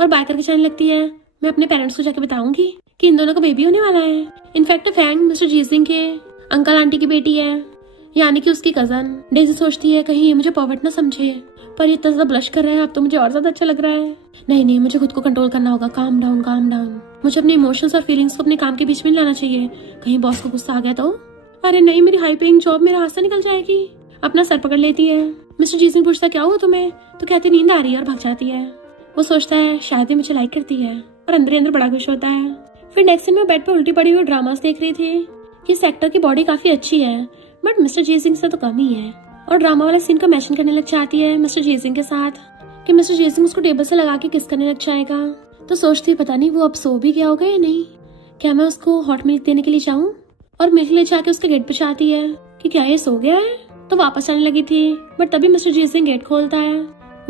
और बाय करके चलने लगती है, मैं अपने पेरेंट्स को जाके बताऊंगी कि इन दोनों का बेबी होने वाला है। इनफैक्ट फैंग मिस्टर जीसिंग के अंकल आंटी की बेटी है, यानी कि उसकी कजन। डेजी सोचती है, कहीं ये मुझे परवर्ट ना समझे, पर ये इतना ज्यादा ब्लश कर रहा है, अब तो मुझे और ज्यादा अच्छा लग रहा है। नहीं, मुझे खुद को कंट्रोल करना होगा। Calm down. मुझे अपने इमोशंस और फीलिंग्स को अपने काम के बीच में लाना चाहिए, कहीं बॉस को गुस्सा आ गया तो। अरे नहीं, मेरी हाई पेइंग जॉब मेरे हाथ से निकल जाएगी। अपना सर पकड़ लेती है। मिस्टर जीसिंग पूछता, क्या हुआ तुम्हें? तो कहती, नींद आ रही है, और भाग जाती है। वो सोचता है शायद ही मुझे लाइक करती है, और अंदर बड़ा खुश होता है। फिर नेक्स्ट दिन में बेड पर उल्टी पड़ी हुई ड्रामास देख रही थी कि इस एक्टर की बॉडी काफी अच्छी है, बट मिस्टर जीसिंग से तो कम ही है। और ड्रामा वाला सीन का मैशन करने लग जाती है मिस्टर जीसिंग के साथ कि मिस्टर जीसिंग उसको टेबल से लगा के किस करने लग जाएगा। तो सोचती, पता नहीं वो अब सो भी गया होगा या नहीं, क्या मैं उसको हॉट मिल्क देने के लिए जाऊं? और मिल्क ले जाके उसके गेट पे चाहती है कि क्या ये सो गया है। तो वापस आने लगी थी, बट तभी मिस्टर जीसिंग गेट खोलता है,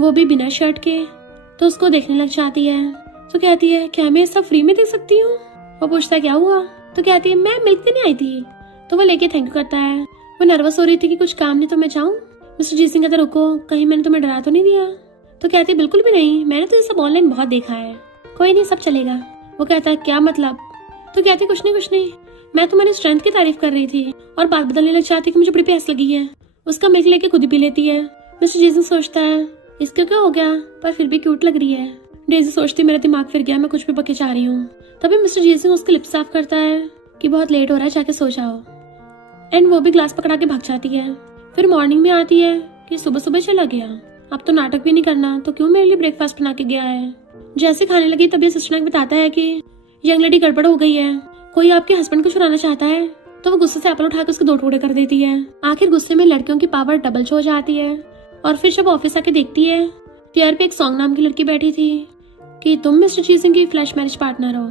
वो भी बिना शर्ट के। तो उसको देखने लग जाती है। तो कहती है, क्या मैं सब फ्री में दे सकती हूँ? वो पूछता है, क्या हुआ? तो कहती है, मैं मिल्क देने आई थी। तो वो लेके थैंक यू करता है। वो नर्वस हो रही थी कि कुछ काम नहीं तो मैं जाऊँ। मिस्टर जीसिंग कहता, रुको, कहीं मैंने तुम्हें डरा तो नहीं दिया? तो कहती है, बिल्कुल भी नहीं, मैंने तो ये सब ऑनलाइन बहुत देखा है, कोई नहीं, सब चलेगा। वो कहता है, क्या मतलब? तो कहती, कुछ नहीं, मैं तुम्हारी स्ट्रेंथ की तारीफ कर रही थी। और बात बदलने लग जाती कि मुझे बड़ी प्यास लगी है। उसका मिल्क लेके खुद ही पी लेती है। मिस्टर जीसिंग सोचता है, इसको क्या हो गया, पर फिर भी क्यूट लग रही है। डेजी सोचती, मेरा दिमाग फिर गया, मैं कुछ भी पके जा रही हूँ। तभी मिस्टर जीसिंग उसके लिप्स साफ करता है कि बहुत लेट हो रहा है, जाके सो जाओ। एंड वो भी ग्लास पकड़ा के भाग जाती है। फिर मॉर्निंग में आती है कि सुबह चला गया, अब तो नाटक भी नहीं करना, तो क्यों मेरे लिए ब्रेकफास्ट बना के गया है। जैसे खाने लगी तभी असिस्टेंट बताता है कि यंग लेडी गड़बड़ हो गई है, कोई आपके हस्बैंड को चुराना चाहता है। तो वो गुस्से से एप्पल उठाकर उसके 2 टुकड़े कर देती है। आखिर गुस्से में लड़कियों की पावर डबल हो जाती है। और फिर जब ऑफिस आके देखती है, चेयर पे एक सॉन्ग नाम की लड़की बैठी थी कि तुम मिस्टर जीसिंग की फ्लैश मैरिज पार्टनर हो।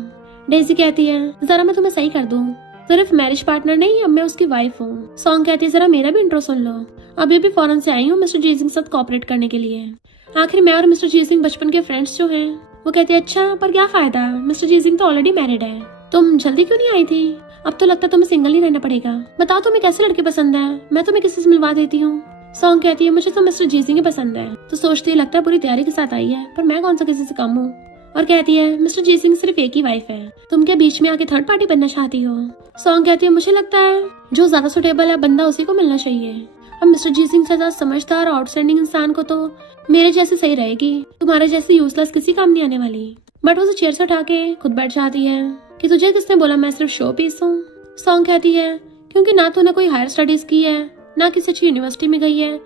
डेजी कहती है, जरा मैं तुम्हें सही कर दूं, सिर्फ मैरिज पार्टनर नहीं, अब मैं उसकी वाइफ हूँ। सॉन्ग कहती है, जरा मेरा भी इंट्रो सुन लो, अभी भी फॉरेन से आई हूँ मिस्टर जीसिंग के साथ कोऑपरेट करने के लिए। आखिर मैं और मिस्टर जीसिंग बचपन के फ्रेंड्स जो हैं। वो कहते हैं, अच्छा, पर क्या फायदा, मिस्टर जीसिंग तो ऑलरेडी मैरिड है, तुम जल्दी क्यों नहीं आई थी? अब तो लगता है तुम्हें सिंगल ही रहना पड़ेगा। बताओ तुम्हें कैसे लड़के पसंद है, मैं तुम्हें किसी से मिलवा देती हूँ। सॉन्ग कहती है, मुझे तो मिस्टर जीसिंग ही पसंद है। तो सोचती है, लगता है पूरी तैयारी के साथ आई है, पर मैं कौन सा किसी से कम हूँ। और कहती है, मिस्टर जीसिंग सिर्फ एक ही वाइफ है, तुम क्या बीच में आके थर्ड पार्टी बनना चाहती हो? सॉन्ग कहती है, मुझे लगता है जो ज्यादा सुटेबल है बंदा उसी को मिलना चाहिए। अब मिस्टर जीसिंग से ज्यादा समझदार और आउटस्टैंडिंग इंसान को तो मेरे जैसे सही रहेगी, तुम्हारे जैसे यूजलेस किसी काम नहीं आने वाली। बट वो चेयर से उठा के खुद बैठ जाती है कि तुझे किसने बोला मैं सिर्फ शो पीस हूँ। सॉन्ग कहती है, क्योंकि ना तूने कोई हायर स्टडीज की है, ना किसी अच्छी यूनिवर्सिटी में गई है,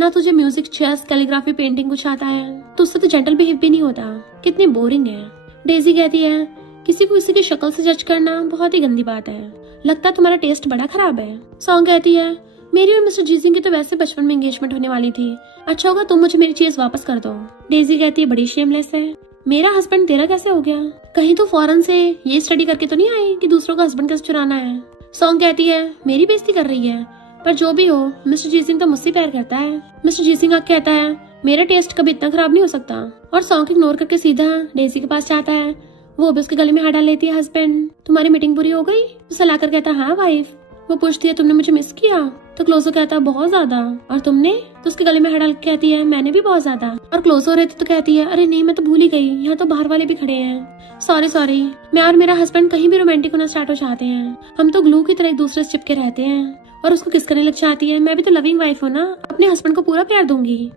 ना तुझे म्यूजिक, चेस, कैलीग्राफी, पेंटिंग कुछ आता है, तो उससे तो जेंटल बिहेव भी नहीं होता, कितनी बोरिंग है। डेजी कहती है, किसी को किसी की शक्ल से जज करना बहुत ही गंदी बात है, लगता है तुम्हारा टेस्ट बड़ा खराब है। सॉन्ग कहती है, मेरी और मिस्टर जीसिंग की तो वैसे बचपन में एंगेजमेंट होने वाली थी, अच्छा होगा तुम मुझे मेरी चीज वापस कर दो। डेजी कहती है, बड़ी शेमलेस है, मेरा हस्बैंड तेरा कैसे हो गया? कहीं तो फॉरेन से ये स्टडी करके तो नहीं आई कि दूसरों का हस्बैंड कैसे चुराना है। सॉन्ग कहती है, मेरी बेइज्जती कर रही है, पर जो भी हो मिस्टर जीसिंग तो मुझसे प्यार करता है। मिस्टर जीसिंग आके कहता है, मेरा टेस्ट कभी इतना खराब नहीं हो सकता। और सॉन्ग इग्नोर करके सीधा डेजी के पास जाता है। वो भी उसके गले में हाथ डाल लेती है, हस्बैंड तुम्हारी मीटिंग पूरी हो गई? तो सलाह कर कहता है, हाँ वाइफ। वो पूछती है, तुमने मुझे मिस किया? तो क्लोजो कहता है, बहुत ज्यादा। और तुमने? तो उसके गले में हाथ डाल के कहती है, मैंने भी बहुत ज्यादा। और क्लोज हो रहे थे तो कहती है, अरे नहीं मैं तो भूल ही गई, यहाँ तो बाहर वाले भी खड़े हैं, सॉरी। मैं और मेरा हस्बैंड कहीं भी रोमांटिक होना स्टार्ट हो जाते हैं, हम तो ग्लू की तरह एक दूसरे से चिपके रहते हैं। और उसको किस करने लग जाती है, मैं भी तो लविंग वाइफ हूँ ना, अपने हस्बैंड को पूरा प्यार दूंगी।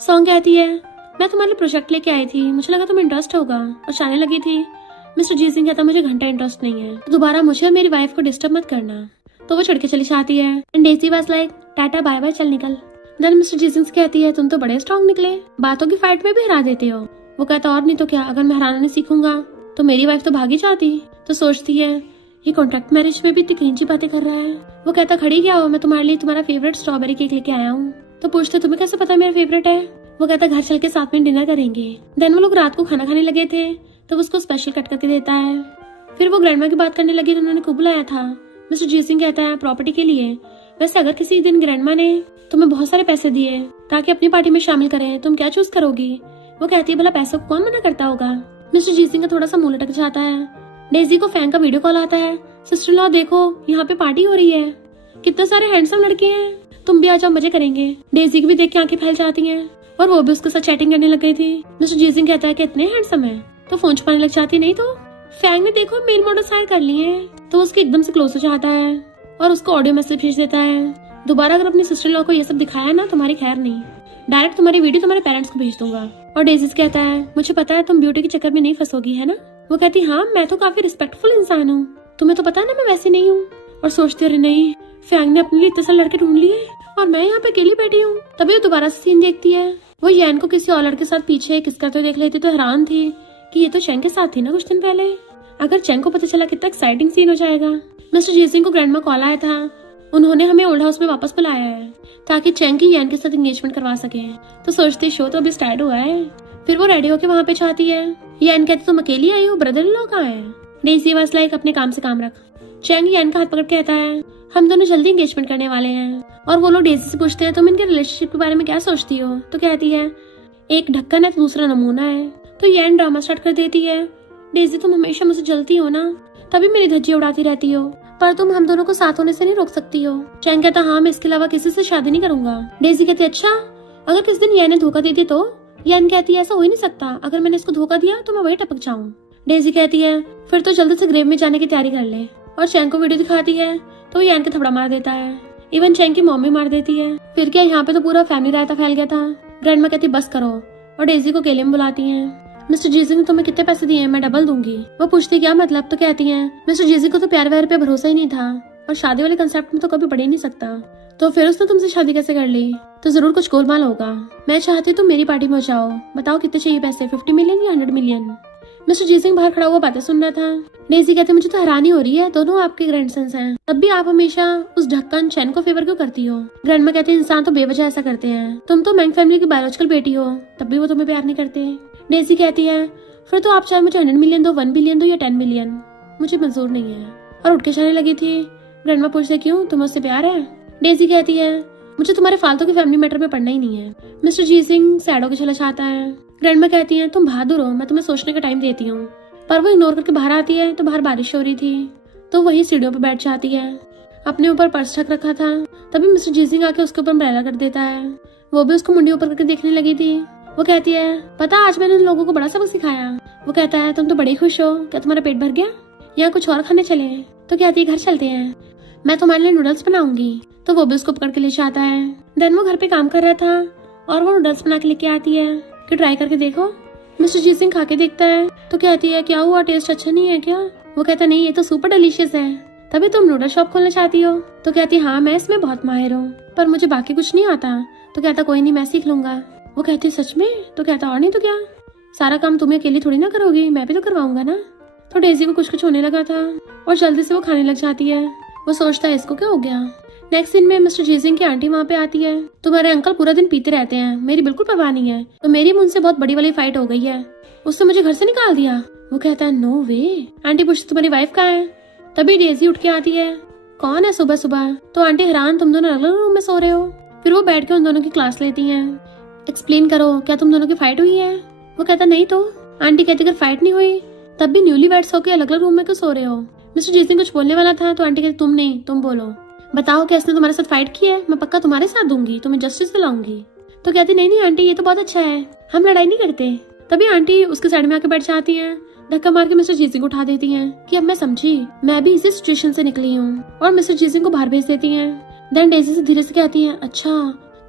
सॉन्ग कहती है, मैं तुम्हारे प्रोजेक्ट लेके आई थी, मुझे लगा तुम्हें इंटरेस्ट होगा, और जाने लगी थी। मिस्टर जी सिंह कहता, मुझे घंटा इंटरेस्ट नहीं है, तो दोबारा मुझे और मेरी वाइफ को डिस्टर्ब मत करना। तो वो चढ़ के चली जाती है। And Daisy was like, tata bye bye, चल निकल। देन मिस्टर जी सिंह कहती है, तुम तो बड़े स्ट्रॉन्ग निकले, बातों की फाइट में भी हरा देते हो। वो कहता, और नहीं तो क्या, अगर मैं हराना नहीं सीखूंगा तो मेरी वाइफ तो भागी जाती। तो सोचती है, ये कॉन्ट्रैक्ट मैरिज में भी इतनी क्लींची बातें कर रहा है। वो कहता, खड़ी क्या हो, मैं तुम्हारे लिए तुम्हारा फेवरेट स्ट्रॉबेरी केक लेके आया हूँ। तो पूछते, तुम्हें कैसे पता मेरा फेवरेट है। वो कहता, घर चल के साथ में डिनर करेंगे। देन वो लोग रात को खाना खाने लगे थे, तो उसको स्पेशल कट करके देता है। फिर वो ग्रैंडमा की बात करने लगी, तो उन्होंने खूब बुलाया था। मिस्टर जी सिंह कहता है, प्रॉपर्टी के लिए। वैसे अगर किसी दिन ग्रैंडमा ने तुम्हें बहुत सारे पैसे दिए ताकि अपनी पार्टी में शामिल करें, तुम क्या चूज करोगी। वो कहती है, भला पैसों को कौन मना करता होगा। मिस्टर जी सिंह का थोड़ा सा मुंह लटक जाता है। डेजी को फैंग का वीडियो कॉल आता है, सिस्टर लॉ देखो यहाँ पे पार्टी हो रही है, कितने सारे हैंडसम लड़के हैं, तुम भी आ जाओ, मजे करेंगे। डेजी की भी देख के आंखें फैल जाती हैं, और वो भी उसके साथ चैटिंग करने लग गई थी। मिस्टर जी सिंह कहता है कि इतने हैंडसम है, तो फोन छुपाने लग जाती, नहीं तो फैंग ने देखो मेल मॉडल हायर कर लिए हैं। तो उसके एकदम से क्लोज हो जाता है और उसको ऑडियो मैसेज भेज देता है, दोबारा अगर अपनी सिस्टर लॉ को ये सब दिखाया ना, तुम्हारी खैर नहीं, डायरेक्ट तुम्हारी वीडियो तुम्हारे पेरेंट्स को भेज दूंगा। और डेजिस कहता है, मुझे पता है तुम ब्यूटी के चक्कर में नहीं फंसोगी, है ना। वो कहती, हाँ मैं तो काफी रिस्पेक्टफुल इंसान हूँ, तुम्हें तो पता है ना मैं वैसे नहीं हूँ। और सोचते, अरे नहीं, फैंग ने अपने लिए इतने सारे लड़के ढूंढ लिए और मैं यहाँ पे अकेली बैठी हूँ। तभी वो दोबारा से सीन देखती है, वो यैन को किसी और लड़के के साथ पीछे किस करते देख लेती, तो हैरान थी कि ये तो चैंग के साथ थी ना कुछ दिन पहले। अगर चैंग को पता चला कितना एक्साइटिंग सीन हो जाएगा। मिस्टर जी सिंह को ग्रैंडमा कॉल आया था, उन्होंने हमें ओल्ड हाउस में वापस बुलाया है ताकि चैंग की यैन के साथ एंगेजमेंट करवा सके। तो सोचते, शो तो अभी स्टार्ट हुआ है। फिर वो रेडी होके वहाँ पे जाती है। यैन कहती, तुम अकेली आई हो, ब्रदर इन लॉ कहाँ है। डेजी वाज लाइक, अपने काम से काम रख। चैंग यैन का हाथ पकड़ कहता है, हम दोनों जल्दी एंगेजमेंट करने वाले हैं। और वो लोग डेजी से पूछते हैं, तुम इनके रिलेशनशिप के बारे में क्या सोचती हो। तो कहती है, एक ढक्कन है तो दूसरा नमूना है। तो यैन ड्रामा स्टार्ट कर देती है, डेजी तुम हमेशा मुझे जलती हो ना, तभी मेरी धज्जी उड़ाती रहती हो, पर तुम हम दोनों को साथ होने से नहीं रोक सकती हो। चैंग कहता, हाँ मैं इसके अलावा किसी से शादी नहीं करूंगा। डेजी कहती, अच्छा अगर किस दिन यैन ने धोखा दे दी तो। यैन कहती है, ऐसा हो ही नहीं सकता, अगर मैंने इसको धोखा दिया तो मैं वही टपक जाऊँ। डेजी कहती है, फिर तो जल्दी से ग्रेव में जाने की तैयारी कर ले। और चैंग को वीडियो दिखाती है तो यैन के थपड़ा मार देता है, इवन चैंग की मॉम भी मार देती है। फिर क्या, यहाँ पे तो पूरा फैमिली रायता फैल गया था। ग्रैंडमा कहती, बस करो, और डेजी को केले में बुलाती है। मिस्टर जीजी ने तुम्हें कितने पैसे दिए हैं, मैं डबल दूंगी। वो पूछती, क्या मतलब। तो कहती हैं, मिस्टर जीजी को तो प्यार व्यार पे भरोसा ही नहीं था, और शादी वाले कंसेप्ट में तो कभी बढ़ ही नहीं सकता, तो फिर उसने तुमसे शादी कैसे कर ली। तो जरूर कुछ गोलमाल होगा। मैं चाहती हूँ तुम मेरी पार्टी में हो जाओ, बताओ कितने चाहिए पैसे, 50 मिलियन या 100 मिलियन। मिस्टर जी सिंह बाहर खड़ा हुआ बातें सुन रहा था। डेजी कहते, मुझे तो हैरानी हो रही है, दोनों आपके ग्रैंडसन्स हैं, तब भी आप हमेशा उस ढक्कन चैन को फेवर क्यों करती हो। ग्रैंडमा कहते हैं, इंसान तो बेवजह ऐसा करते हैं, तुम तो मैंग फैमिली की बायोलॉजिकल बेटी हो, तब भी वो तुम्हें प्यार नहीं करते। डेजी कहती है, फिर तो आप चाहे मुझे 100 मिलियन दो, 1 बिलियन दो या 10 मिलियन, मुझे मंजूर नहीं है। और उठ के जाने लगी थी। ग्रैंडमा पूछते, क्यों, तुम्हें उससे प्यार है। डेजी कहती है, मुझे तुम्हारे फालतू के फैमिली मैटर में पढ़ना ही नहीं है। मिस्टर जी सिंह सैड होकर चला जाता है। ग्रैंडमा कहती है, तुम बहादुर हो, मैं तुम्हें सोचने का टाइम देती हूँ। पर वो इग्नोर करके बाहर आती है तो बाहर बारिश हो रही थी, तो वही सीढ़ियों पर बैठ जाती है, अपने ऊपर पर्स ढक रखा था। तभी मिस्टर जी सिंह आके उसके ऊपर अम्ब्रेला कर देता है। वो भी उसको मुंडी ऊपर करके देखने लगी थी। वो कहती है, पता आज मैंने उन लोगों को बड़ा सबक सिखाया। वो कहता है, तुम तो बड़ी खुश हो, क्या तुम्हारा पेट भर गया, या कुछ और खाने चले। तो कहती है, घर चलते हैं, मैं तुम्हारे लिए नूडल्स बनाऊंगी। तो वो भी उसको पकड़ के ले जाता है। देन वो घर पे काम कर रहा था और वो नूडल्स बना के लेके आती है कि ट्राई करके देखो। मिस्टर जी सिंह खा के देखता है तो कहती है, क्या हुआ, टेस्ट अच्छा नहीं है क्या। वो कहता, नहीं ये तो सुपर डिलीशियस है, तभी तुम नूडल शॉप खोलना चाहती हो। तो कहती है, हाँ मैं इसमें बहुत माहिर हूँ, पर मुझे बाकी कुछ नहीं आता। तो कहता, कोई नहीं मैं सीख लूंगा। वो कहती, सच में। तो कहता, और नहीं तो क्या, सारा काम तुम्हें अकेली थोड़ी ना करोगी, मैं भी तो करवाऊंगा ना। तो डेजी को कुछ होने लगा था और जल्दी से वो खाने लग जाती है। वो सोचता है, इसको क्या हो गया। नेक्स्ट सीन में मिस्टर जी सिंह की आंटी वहाँ पे आती है। तुम्हारे अंकल पूरा दिन पीते रहते हैं, मेरी बिल्कुल परवाह नहीं है, तो मेरी उनसे बहुत बड़ी वाली फाइट हो गई है, उसने मुझे घर से निकाल दिया। वो कहता है, नो वे। आंटी पूछती, तुम्हारी वाइफ कहाँ है। तभी डेजी उठ के आती है, कौन है सुबह सुबह। तो आंटी हैरान, तुम दोनों अलग अलग रूम में सो रहे हो। फिर वो बैठ के उन दोनों की क्लास लेती हैं। एक्सप्लेन करो, क्या तुम दोनों की फाइट हुई है। वो कहता, नहीं तो। आंटी कहती, अगर फाइट नहीं हुई तब भी न्यूली वेड्स होकर अलग अलग रूम में क्यों सो रहे हो। मिस्टर जी सिंह कुछ बोलने वाला था तो आंटी कहती, तुम नहीं, तुम बोलो, बताओ क्या इसने तुम्हारे साथ फाइट की है, मैं पक्का तुम्हारे साथ दूंगी, तुम्हें जस्टिस दिलाऊंगी। तो कहती नहीं नहीं आंटी, ये तो बहुत अच्छा है, हम लड़ाई नहीं करते। तभी आंटी उसके साइड में आके बैठ जाती हैं, धक्का मार के मिस्टर जीसिंग को उठा देती हैं कि अब मैं समझी, मैं भी इसी सिचुएशन से निकली हूँ, और मिस्टर जीसिंग को बाहर भेज देती हैं। देन डेजी से धीरे से कहती हैं, अच्छा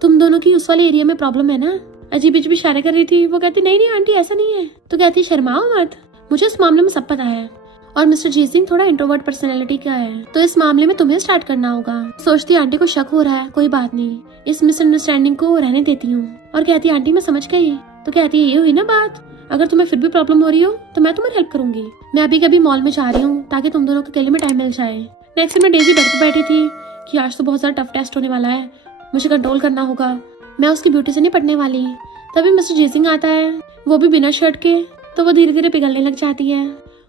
तुम दोनों की उस वाले एरिया में प्रॉब्लम है ना। अजीब अजीब इशारे कर रही थी। वो कहती नहीं नहीं आंटी ऐसा नहीं है। तो कहती शर्माओ मत, मुझे इस मामले में सब पता है, और मिस्टर जीसिंग थोड़ा इंट्रोवर्ट पर्सनैलिटी का है, तो इस मामले में तुम्हें स्टार्ट करना होगा। सोचती आंटी को शक हो रहा है, कोई बात नहीं, इस मिसअंडरस्टैंडिंग को रहने देती हूँ। और कहती आंटी मैं समझ गई। तो कहती ये हुई ना बात, अगर तुम्हें फिर भी प्रॉब्लम हो रही हो तो मैं तुम्हारी हेल्प करूंगी। मैं अभी कभी मॉल में जा रही हूँ ताकि तुम दोनों को अकेले में टाइम मिल जाए। नेक्स्ट में डेजी बेड पर बैठी थी कि आज तो बहुत ज्यादा टफ टेस्ट होने वाला है, मुझे कंट्रोल करना होगा, मैं उसकी ब्यूटी से नहीं पढ़ने वाली। तभी मिस्टर जीसिंग आता है, वो भी बिना शर्ट के, तो वो धीरे धीरे पिघलने लग जाती है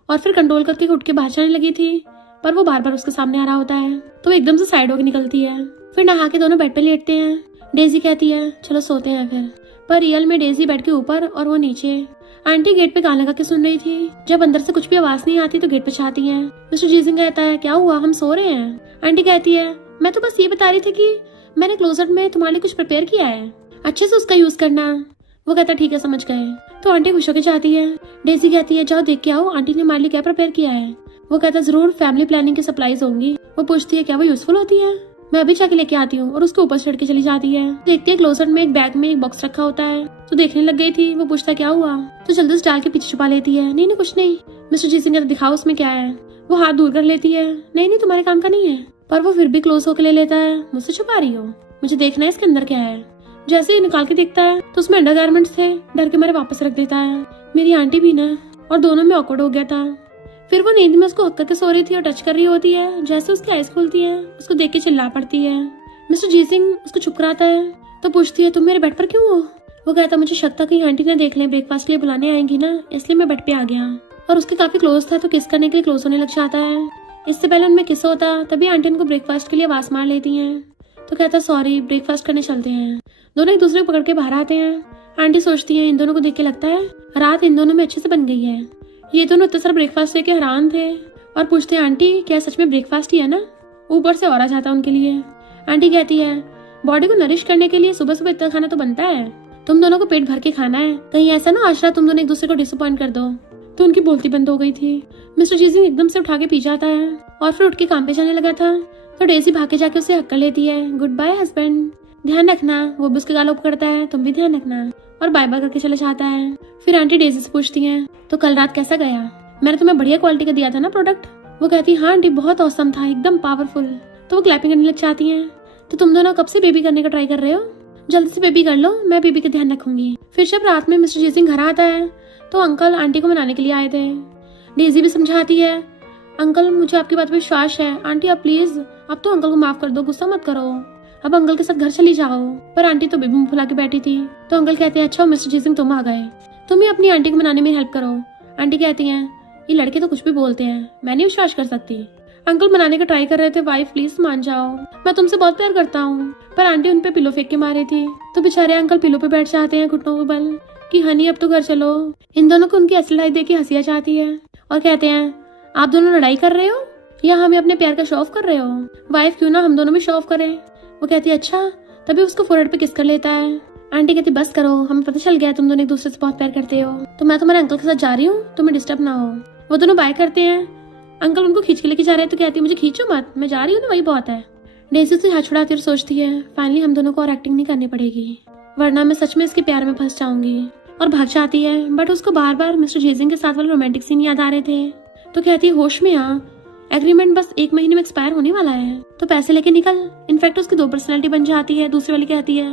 और फिर कंट्रोल करके उठ के बाहर जाने लगी थी, पर वो बार बार उसके सामने आ रहा होता है, तो वो एकदम से साइड होकर निकलती है। फिर नहा के दोनों बेड पे लेटते हैं। डेजी कहती है चलो सोते हैं फिर, पर रियल में डेजी बेड के ऊपर और वो नीचे। आंटी गेट पे कान लगा के सुन रही थी। जब अंदर से कुछ भी आवाज नहीं आती तो गेट पे चाहती है। मिस्टर जीसिंग कहता है क्या हुआ, हम सो रहे हैं। आंटी कहती है मैं तो बस ये बता रही थी कि मैंने क्लोजेट में तुम्हारे लिए कुछ प्रिपेयर किया है, अच्छे से उसका यूज करना। वो कहता ठीक है समझ गए। तो आंटी खुश होकर जाती है। डेजी कहती है जाओ देख के आओ आंटी ने हमारे लिए क्या प्रिपेयर किया है। वो कहता जरूर फैमिली प्लानिंग की सप्लाईज होंगी। वो पूछती है क्या वो यूजफुल होती है, मैं अभी जाके लेके आती हूँ, और उसके ऊपर चढ़ के चली जाती है। देखती है क्लोजेट में एक बैग में एक बॉक्स रखा होता है, तो देखने लग गई थी। वो पूछता क्या हुआ, तो जल्दी से डाल के पीछे छुपा लेती है। नहीं नहीं कुछ नहीं। मिस्टर जीसिंग कहता दिखाओ उसमें क्या है। वो हाथ दूर कर लेती है। नहीं नहीं तुम्हारे काम का नहीं है, पर वो फिर भी क्लोज होकर ले लेता है। मुझसे छुपा रही हो, मुझे देखना है इसके अंदर क्या है। जैसे ही निकाल के देखता है तो उसमें अंडरगारमेंट्स थे। डर के मारे वापस रख देता है। मेरी आंटी भी ना, और दोनों में ऑकवर्ड हो गया था। फिर वो नींद में उसको हक करके सो रही थी और टच कर रही होती है। जैसे उसकी आइज खुलती है उसको देख के चिल्ला पड़ती है। मिस्टर जीसिंग उसको चुप कराता है, तो पूछती है तुम मेरे बेड पर क्यों हो। वो कहता मुझे शक था कहीं आंटी ने देख लें, ब्रेकफास्ट के लिए बुलाने आएंगी ना, इसलिए मैं बेड पे आ गया। और उसके काफी क्लोज था तो किस करने के लिए क्लोज होने लग जाता है। इससे पहले उनमें किस होता, तभी आंटी उनको ब्रेकफास्ट के लिए आवाज मार लेती है। तो कहता सॉरी ब्रेकफास्ट करने चलते हैं। दोनों एक दूसरे को पकड़ के बाहर आते हैं। आंटी सोचती है इन दोनों को देख के लगता है रात इन दोनों में अच्छे से बन गई है। ये दोनों इतना सारा ब्रेकफास्ट लेके हैरान थे और पूछते हैं आंटी क्या सच में ब्रेकफास्ट ही है ना। ऊपर से और आ जाता उनके लिए। आंटी कहती है बॉडी को नरिश करने के लिए सुबह सुबह इतना खाना तो बनता है, तुम दोनों को पेट भर के खाना है, कहीं ऐसा ना आज रात तुम दोनों एक दूसरे को डिसअपॉइंट कर दो। तो उनकी बोलती बंद हो गई थी। मिस्टर जीसिंग एकदम से उठा के पी जाता है और फिर उठ के काम पे जाने लगा था। तो डेजी भाग के जाके उसे हक कर लेती है। गुड बाय हस्बैंड, ध्यान रखना। वो भी उसके गालों पकड़ता है, तुम भी ध्यान रखना, और बाय बाय करके चला जाता है। फिर आंटी डेजी से पूछती है तो कल रात कैसा गया, मैंने तुम्हें बढ़िया क्वालिटी का दिया था ना प्रोडक्ट। वो कहती हाँ आंटी बहुत औसम था, एकदम पावरफुल। तो वो क्लैपिंग करने लग जाती है। तो तुम दोनों कब से बेबी करने का ट्राई कर रहे हो, जल्दी से बेबी कर लो, मैं बेबी का ध्यान रखूंगी। फिर जब रात में मिस्टर जीसिंग घर आता है तो अंकल आंटी को मनाने के लिए आए थे। डेजी भी समझाती है अंकल मुझे आपकी बात पे विश्वास है, आंटी आप प्लीज अब तो अंकल को माफ कर दो, गुस्सा मत करो, अब अंकल के साथ घर चली जाओ। पर आंटी तो बेबी मुंह फुला के बैठी थी। तो अंकल कहते हैं अच्छा मिस्टर जीसिंग तुम आ गए, तुम ही अपनी आंटी को मनाने में हेल्प करो। आंटी कहती हैं ये लड़के तो कुछ भी बोलते हैं, मैं नहीं विश्वास कर सकती। अंकल मनाने का ट्राई कर रहे थे, वाइफ प्लीज मान जाओ, मैं तुमसे बहुत प्यार करता हूँ। पर आंटी उन पे पिलो फेंक के मारे थी। तो बेचारे अंकल पिलो पे बैठ जाते हैं घुटनों के बल कि हनी अब तो घर चलो। इन दोनों को उनकी असली लाइफ देख के हंसी आ जाती है और कहते हैं आप दोनों लड़ाई कर रहे हो या हमें अपने प्यार का शो ऑफ कर रहे हो, वाइफ क्यों ना हम दोनों में शो ऑफ करें। वो कहती है अच्छा, तभी उसको फोरहेड पे किस कर लेता है। आंटी कहती बस करो, हमें पता चल गया तुम दोनों एक दूसरे से बहुत प्यार करते हो, तो मैं तुम्हारे अंकल के साथ जा रही हूँ, तुम्हें डिस्टर्ब ना हो। वो दोनों बाय करते हैं। अंकल उनको खींच के लेके जा रहे हैं तो कहती है मुझे खींचो मत, मैं जा रही हूँ ना वही बहुत है। डेजी से हाथ छुड़ाती और सोचती है फाइनली हम दोनों को और एक्टिंग नहीं करनी पड़ेगी, वरना मैं सच में इसके प्यार में फंस जाऊंगी। और भाग जाती है। बट उसको बार बार मिस्टर जीसिंग के साथ वाले रोमांटिक सीन याद आ रहे थे। तो कहती है होश में आ, एग्रीमेंट बस 1 महीने में एक्सपायर होने वाला है, तो पैसे लेके निकल। इनफैक्ट उसकी 2 पर्सनैलिटी बन जाती है। दूसरी वाली कहती है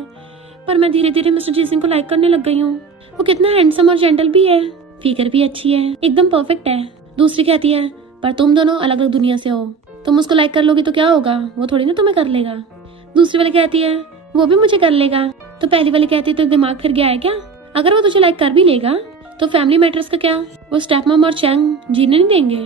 पर मैं धीरे धीरे मिस्टर जीसिंग को लाइक करने लग गई हूँ, वो कितना हैंडसम और जेंटल भी है, फिगर भी अच्छी है, एकदम परफेक्ट है। दूसरी कहती है पर तुम दोनों अलग अलग दुनिया से हो, तुम उसको लाइक कर लोगी तो क्या होगा, वो थोड़ी ना तुम्हें कर लेगा। दूसरी वाली कहती है वो भी मुझे कर लेगा। तो पहली वाली कहती है तो दिमाग फिर गया है क्या, अगर वो तुझे लाइक कर भी लेगा तो फैमिली मैटर्स का क्या, वो स्टेप मम और चैंग जीने नहीं देंगे।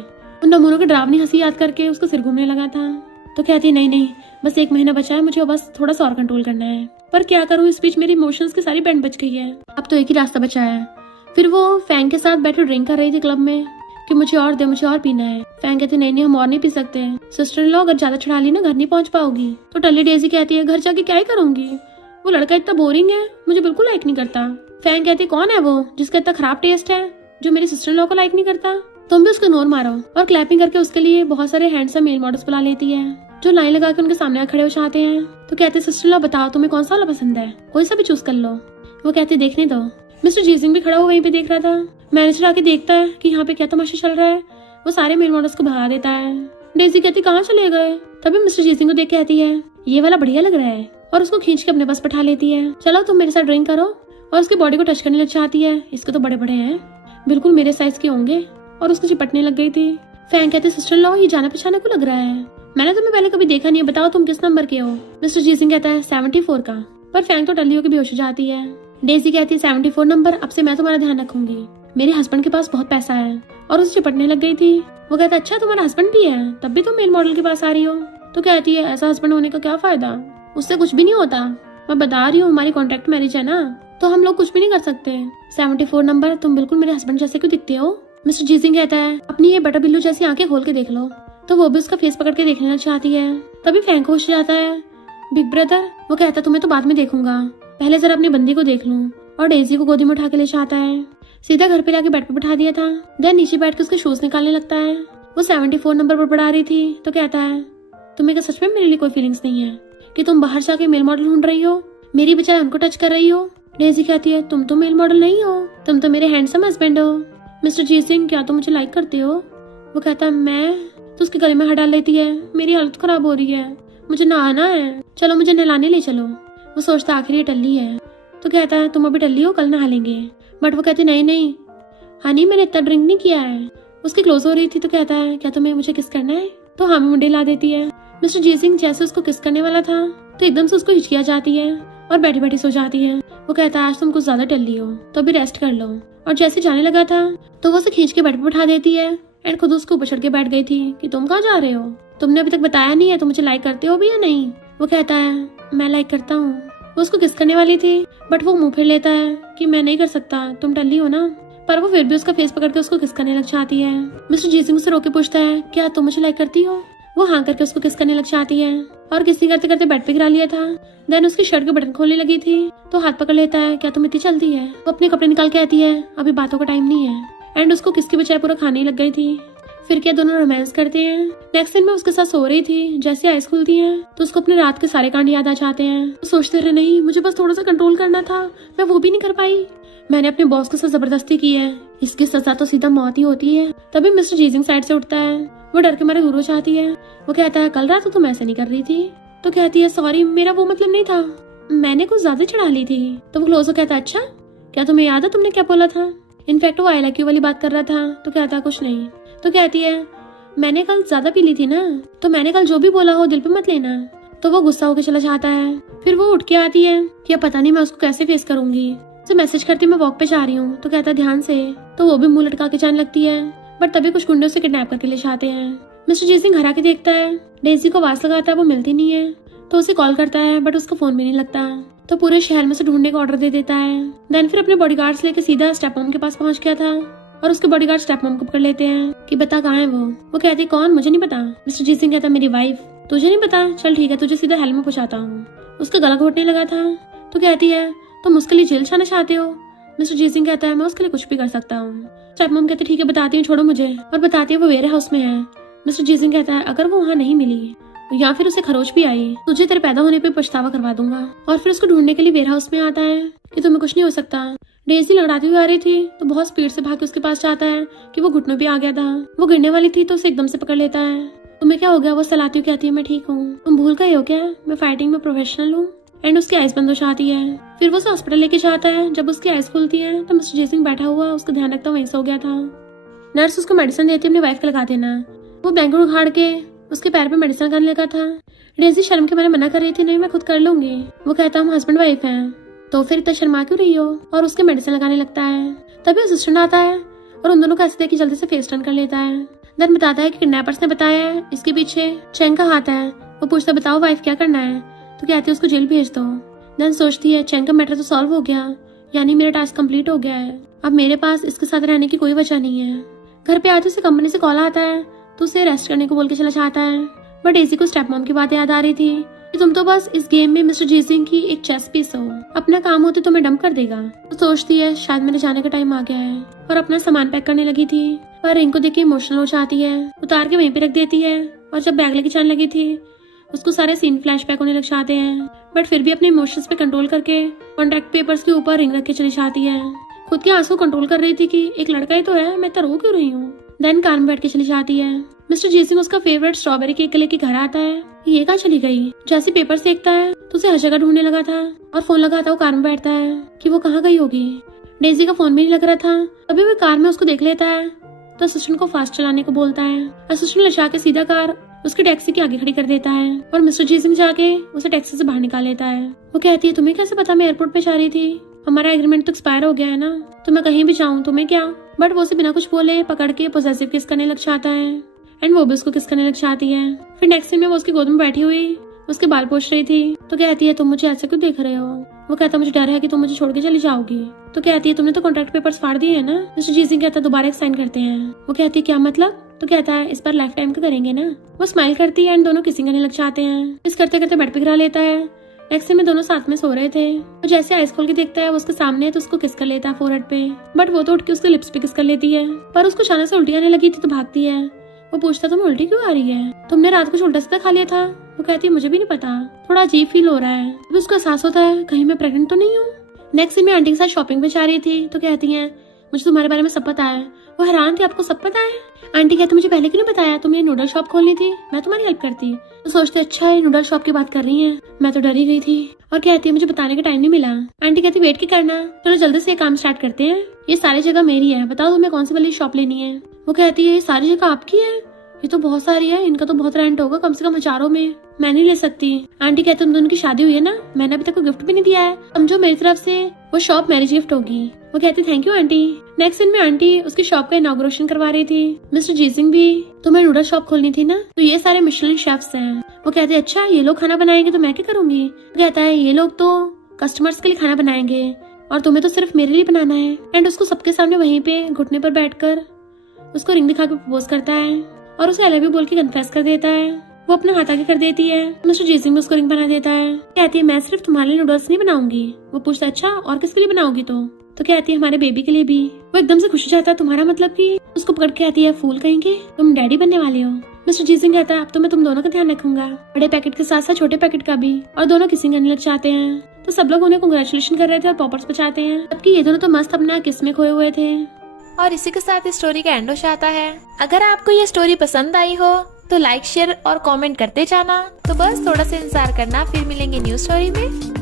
उन नमूनों की डरावनी हंसी याद करके उसको सिर घूमने लगा था। तो कहती है नहीं बस 1 महीना बचा है मुझे, बस थोड़ा सा और कंट्रोल करना है। पर क्या करूँ, इस बीच मेरी इमोशंस की सारी बैंड बच गई है, अब तो एक ही रास्ता बचा है। फिर वो फैंग के साथ बैठे ड्रिंक कर रही थी क्लब में कि मुझे और दे, मुझे और पीना है। फैंग कहती नहीं हम और नहीं पी सकते, सिस्टर इन लॉ अगर ज्यादा चढ़ा ली ना घर नहीं पहुंच पाओगी। तो टल्ली डेजी कहती है घर जाके क्या ही करूंगी, वो लड़का इतना बोरिंग है, मुझे बिल्कुल लाइक नहीं करता। फैंग कहती कौन है वो जिसका इतना खराब टेस्ट है, जो मेरी सिस्टर लॉ को लाइक नहीं करता। तुम भी उसको इग्नोर मारो। और क्लैपिंग करके उसके लिए बहुत सारे हैंडसम मेल मॉडल्स बुला लेती है, जो लाइन लगा के उनके सामने खड़े हो जाते हैं। तो कहते सिस्टर लॉ बताओ तुम्हें कौन सा वाला पसंद है, कोई सा भी चूज कर लो। वो कहते देखने दो। मिस्टर जीजिंग भी खड़ा हुआ वहीं पे देख रहा था। मैनेजर आके देखता है कि यहाँ पे क्या तमाशा चल रहा है। वो सारे मेल मॉडल्स को भगा देता है। डेजी कहती कहाँ चले गए। तभी मिस्टर जीजिंग को देख कहती है ये वाला बढ़िया लग रहा है, और उसको खींच के अपने पास बैठा लेती है। चलो तुम मेरे साथ ड्रिंक करो। और उसकी बॉडी को टच करने लग जाती है। इसके तो बड़े बड़े हैं, बिल्कुल मेरे साइज के होंगे। और उसको चिपटने लग गई थी। फैंग कहते सिस्टर लॉ ये जाना पहचाना को लग रहा है, मैंने तुम्हें पहले कभी देखा नहीं है, बताओ तुम किस नंबर के हो। मिस्टर जीजिंग कहता है 74 का। पर फैंग तो टल्ली होकर बेहोश हो जाती है। डेजी कहती है 74 नंबर, अब से मैं तुम्हारा ध्यान रखूंगी, मेरे हस्बैंड के पास बहुत पैसा है। और उसे चिपटने लग गई थी। वो कहता अच्छा तुम्हारा हस्बैंड भी है, तब भी तुम मेल मॉडल के पास आ रही हो। तो कहती है ऐसा हस्बैंड होने का क्या फायदा, उससे कुछ भी नहीं होता। मैं बता रही हूँ हमारी कॉन्ट्रैक्ट मैरिज है ना, तो हम लोग कुछ भी नहीं कर सकते। 74 नंबर, तुम बिल्कुल मेरे हस्बैंड जैसे क्यों दिखते हो। मिस्टर जीजिंग कहता है अपनी ये बटर बिल्लू जैसी आंखें खोल के देख लो। तो वो भी उसका फेस पकड़ के देखने लग जाती है। तभी फैंक होश जाता है। Big brother. वो कहता तुम्हें तो बाद में देखूंगा, पहले जरा अपनी बंदी को देख लूं। और डेजी को गोदी में उठा के ले जाता है। सीधा घर पे लाके बेड पे बैठा दिया था। देन नीचे बैठ के उसके शूज निकालने लगता है। वो 74 नंबर पर पढ़ा रही थी। तो कहता है तुम्हें क्या सच में मेरे लिए कोई फीलिंग्स नहीं है कि तुम बाहर जाके मेल मॉडल ढूंढ रही हो, मेरी बजाय उनको टच कर रही हो। डेजी कहती है तुम तो मेल मॉडल नहीं हो, तुम तो मेरे हैंडसम हस्बैंड हो। मिस्टर जीजिंग क्या तुम मुझे लाइक करते हो। वो कहता है मैं। तो उसके गले में हाथ डाल लेती है। मेरी हालत खराब हो रही है, मुझे नहाना है, चलो मुझे नहलाने ले चलो। वो सोचता आखिर ये टल्ली है। तो कहता है तुम अभी टल्ली हो, कल नहा लेंगे। बट वो कहती नहीं नहीं हनी मैंने इतना ड्रिंक नहीं किया है। उसकी क्लोज हो रही थी। तो कहता है क्या तुम्हें मुझे किस करना है। तो हामी मुंडे ला देती है। मिस्टर जीजिंग जैसे उसको किस करने वाला था तो एकदम से उसको हिचकी आ जाती है और बैठी बैठी सो जाती है। वो कहता है आज तुम कुछ ज्यादा टल्ली हो, तो अभी रेस्ट कर लो। और जैसे जाने लगा था तो वो उसे खींच के बेड पे बैठा देती है एंड खुद उसको ऊपर चढ़ के बैठ गई थी कि तुम कहाँ जा रहे हो, तुमने अभी तक बताया नहीं है, तुम मुझे लाइक करते हो भी या नहीं। वो कहता है मैं लाइक करता हूँ। वो उसको किस करने वाली थी बट वो मुंह फेर लेता है कि मैं नहीं कर सकता, तुम टल्ली हो ना। पर वो फिर भी उसका फेस पकड़ के उसको किस करने लग जाती है। मिस्टर जीजिंग से रोके पूछता है क्या तुम मुझे लाइक करती हो। वो हाँ करके उसको किस करने लग जाती है और किसी करते करते बेड पे गिरा लिया था। देन उसकी शर्ट के बटन खोलने लगी थी तो हाथ पकड़ लेता है क्या तुम इतनी चलती है। वो अपने कपड़े निकाल के आती है, अभी बातों का टाइम नहीं है। एंड उसको किसकी बजाय पूरा खाने लग गई थी। फिर क्या दोनों रोमांस करते हैं। नेक्स्ट दिन में उसके साथ सो रही थी। जैसे आइज खुलती है तो उसको अपने रात के सारे कांड याद आ जाते हैं। तो सोचते रहे नहीं मुझे बस थोड़ा सा कंट्रोल करना था, मैं वो भी नहीं कर पाई, मैंने अपने बॉस के साथ जबरदस्ती की है, इसकी सजा तो सीधा मौत ही होती है। तभी मिस्टर जीजिंग साइड से उठता है। वो डर के मारे दूर हो जाती है। वो कहता है कल रात तो तुम ऐसे नहीं कर रही थी। तो कहती है सॉरी मेरा वो मतलब नहीं था, मैंने कुछ ज्यादा चढ़ा ली थी। तो वो क्लोज हो कहता है अच्छा क्या तुम्हें याद है तुमने क्या बोला था। इनफैक्ट वो आई लाइक यू वाली बात कर रहा था। तो कहता है कुछ नहीं। तो कहती है मैंने कल ज्यादा पी ली थी ना, तो मैंने कल जो भी बोला हो दिल पे मत लेना। तो वो गुस्सा होकर चला जाता है। फिर वो उठ के आती है कि अब पता नहीं मैं उसको कैसे फेस करूंगी। उसे मैसेज करती मैं वॉक पे जा रही हूँ। तो कहता है ध्यान से। तो वो भी मुंह लटका के जाने लगती है बट तभी कुछ गुंडे उसे किडनैप करके ले जाते हैं। मिस्टर जीजिंग घर आके देखता है, डेजी को आवाज लगाता है, वो मिलती नहीं है। तो उसे कॉल करता है बट उसका फोन भी नहीं लगता। तो पूरे शहर में से ढूंढने का ऑर्डर दे देता है। देन फिर अपने बॉडीगार्ड्स लेके सीधा स्टेप मॉम के पास पहुंच गया था और उसके बॉडीगार्ड स्टेप मॉम को पकड़ लेते हैं कि बता कहाँ है वो कहती है कौन, मुझे नहीं पता। मिस्टर जीजिंग कहता मेरी वाइफ। तुझे नहीं पता, चल ठीक है तुझे सीधा हेल में पहुंचाता हूँ। उसका गला घोटने लगा था। तो कहती है तुम उसके लिए जेल जाना चाहते हो। मिस्टर जीजिंग कहता है मैं उसके लिए कुछ भी कर सकता हूँ। स्टेप मॉम कहती ठीक है बताती हूँ, छोड़ो मुझे। और बताती है वो वेयर हाउस में है। मिस्टर जीजिंग कहता है अगर वो वहाँ नहीं मिली या फिर उसे खरोच भी आई तुझे तेरे पैदा होने पे पछतावा करवा दूंगा। और फिर उसको ढूंढने के लिए वेयर हाउस में आता है कि तुम्हें कुछ नहीं हो सकता। डेजी लड़ाती हुई आ रही थी तो बहुत स्पीड से भाग के उसके पास जाता है कि वो घुटनों पे आ गया था। वो गिरने वाली थी तो उसे एकदम से पकड़ लेता है। तुम्हें क्या हो गया। वो सलाती हुई कहती है मैं ठीक हूँ, तुम भूल गए हो क्या मैं फाइटिंग में प्रोफेशनल हूँ। एंड उसकी आइज बंद हो जाती है। फिर वो उसे हॉस्पिटल लेके जाता है। जब उसकी आइज खुलती है तो मिस्टर जीजिंग बैठा हुआ उसका ध्यान रखता वहीं सो गया था। नर्स उसको मेडिसिन देती है अपनी वाइफ को लगा देना। वो बैंगन उखाड़ के उसके पैर पे मेडिसिन लगाने लगा था। डेजी शर्म के मारे मना कर रही थी नहीं मैं खुद कर लूंगी। वो कहता हम हस्बैंड वाइफ हैं तो फिर इतना शर्मा क्यों रही हो, और उसके मेडिसिन लगाने लगता है। तभी असिस्टेंट आता है और उन दोनों को ऐसे देख के जल्दी से फेस टर्न कर लेता है। देन बताता है कि किडनैपर्स ने बताया है इसके पीछे चैंग का हाथ है। वो पूछता बताओ वाइफ क्या करना है। तो कहती है उसको जेल भेज दो। देन सोचती है चैंग का मैटर तो सॉल्व हो गया, यानी मेरा टास्क कंप्लीट हो गया है, अब मेरे पास इसके साथ रहने की कोई वजह नहीं है। घर पे आते उसे कंपनी से कॉल आता है तो उसे रेस्ट करने को बोल के चला जाता है। बट डेजी को स्टेप मॉम की बात याद आ रही थी कि तुम तो बस इस गेम में मिस्टर जीसिंग की एक चेस पीस हो, अपना काम होते तो मैं डंप कर देगा। तो सोचती है शायद मेरे जाने का टाइम आ गया है और अपना सामान पैक करने लगी थी, पर रिंग को देख के इमोशनल हो जाती है, उतार के वहीं पे रख देती है। और जब बैग लेके जाने लगी थी उसको सारे सीन फ्लैशबैक होने लग जाते हैं, बट फिर भी अपने इमोशंस पे कंट्रोल करके कॉन्ट्रैक्ट पेपर्स के ऊपर रिंग रख के चली जाती है। खुद के आंसू कंट्रोल कर रही थी कि एक लड़का ही तो है, मैं तो रो क्यों रही हूँ। देन कार में बैठ के चली जाती है। मिस्टर जीसिंग उसका फेवरेट स्ट्रॉबेरी केक लेके घर आता है। ये कहाँ चली गई? जैसे पेपर देखता है तो उसे हर जगह ढूंढने लगा था और फोन लगाता है, वो कार में बैठता है कि वो कहाँ गई होगी। डेजी का फोन भी नहीं लग रहा था। अभी वो कार में उसको देख लेता है तो असिस्टेंट को फास्ट चलाने को बोलता है। असिस्टेंट ले जाके सीधा कार उसकी टैक्सी के आगे खड़ी कर देता है और मिस्टर जीसिंग जाके उसे टैक्सी से बाहर निकाल लेता है। वो कहती है तुम्हें कैसे पता मैं एयरपोर्ट पे जा रही थी? हमारा एग्रीमेंट तो एक्सपायर हो गया है ना, तो मैं कहीं भी जाऊँ तुम्हें क्या। बट वो उसे बिना कुछ बोले पकड़ के पोजेसिव किस करने लग जाता है एंड वो भी उसको किस करने लग जाती है। फिर नेक्स्ट सीन में वो उसकी गोद में बैठी हुई उसके बाल पोंछ रही थी तो कहती है तुम मुझे ऐसे क्यों देख रहे हो? वो कहता मुझे डर है कि तुम मुझे छोड़ के चली जाओगी। तो कहती है तुमने तो कॉन्ट्रैक्ट पेपर्स फाड़ दिए है ना। मिस्टर जीसिंग कहता है दोबारा एक साइन करते हैं। वो कहती है क्या मतलब? तो कहता है इस बार लाइफ टाइम का करेंगे ना। वो स्माइल करती है एंड दोनों किसिंग करने लग जाते हैं। इस करते करते बेड पे गिरा लेता है। नेक्स्ट सीन में दोनों साथ में सो रहे थे। वो जैसे आइस खोल के देखता है वो उसके सामने है तो उसको किस कर लेता है फोरहेड पे, बट वो तो उठ के उसके लिप्स पे किस कर लेती है। पर उसको अचानक से उल्टी आने लगी थी तो भागती है। वो पूछता तुम्हें उल्टी क्यों आ रही है? तुमने रात को उल्टा सीधा खा लिया था। वो कहती है मुझे भी नहीं पता, थोड़ा अजीब फील हो रहा है। तो उसको एहसास होता है कहीं मैं प्रेग्नेंट तो नहीं हूँ। नेक्स्ट सीन में आंटी के साथ शॉपिंग पे जा रही थी तो कहती है मुझे तुम्हारे बारे में सब पता है। वो हैरान थी आपको सब पता है? आंटी कहती मुझे पहले क्यों नहीं बताया? तुम्हें ये नूडल शॉप खोलनी थी, मैं तुम्हारी हेल्प करती। तो सोचते अच्छा ये नूडल शॉप की बात कर रही है, मैं तो डरी गई थी। और कहती है मुझे बताने का टाइम नहीं मिला। आंटी कहती वेट क्या करना, चलो जल्दी से काम स्टार्ट करते हैं। ये सारी जगह मेरी है, बताओ तुम्हें कौन सी वाली शॉप लेनी है। वो कहती है ये सारी जगह आपकी है? ये तो बहुत सारी है, इनका तो बहुत रेंट होगा, कम से कम हजारों में। मैं नहीं ले सकती। आंटी कहती तुम दोनों की शादी हुई है ना, मैंने अभी तक कोई गिफ्ट भी नहीं दिया है, समझो मेरी तरफ से वो शॉप मैरिज गिफ्ट होगी। वो कहती thank you aunty. Next scene में आंटी उसकी शॉप का इनॉग्रेशन करवा रही थी। मिस्टर जीसिंग भी तुम्हें नूडल शॉप खोलनी थी ना, तो ये सारे मिशेलिन शेफ्स हैं। वो कहते अच्छा ये लोग खाना बनाएंगे तो मैं क्या करूंगी? वो कहता है ये लोग तो कस्टमर्स के लिए खाना बनाएंगे और तुम्हें तो सिर्फ मेरे लिए बनाना है। एंड उसको सबके सामने वहीं पे घुटने पर बैठकर उसको रिंग दिखा के प्रपोज करता है और उसे आई लव यू बोल के कन्फेस कर देता है। वो अपना हाथ आगे कर देती है। मिस्टर जीसिंग भी उसको रिंग बना देता है। कहती है मैं सिर्फ तुम्हारे लिए नूडल्स नहीं बनाऊंगी। वो पूछता है अच्छा और किसके लिए बनाओगी? तो कहती है हमारे बेबी के लिए भी। वो एकदम से खुश हो जाता है तुम्हारा मतलब कि उसको पकड़ के कहती है फूल कहेंगे तुम डैडी बनने वाले हो। मिस्टर जीसिंग कहता है अब तो मैं तुम दोनों का ध्यान रखूंगा, बड़े पैकेट के साथ साथ छोटे पैकेट का भी। और दोनों किसिंग करने लग जाते हैं। तो सब लोग उन्हें कांग्रेचुलेशन कर रहे थे और पॉपर्स बचाते हैं, जबकि ये दोनों तो मस्त अपना किस में खोए हुए थे। और इसी के साथ इस स्टोरी का एंड हो जाता है। अगर आपको ये स्टोरी पसंद आई हो तो लाइक शेयर और कमेंट करते जाना। तो बस थोड़ा सा इंतजार करना, फिर मिलेंगे न्यू स्टोरी में।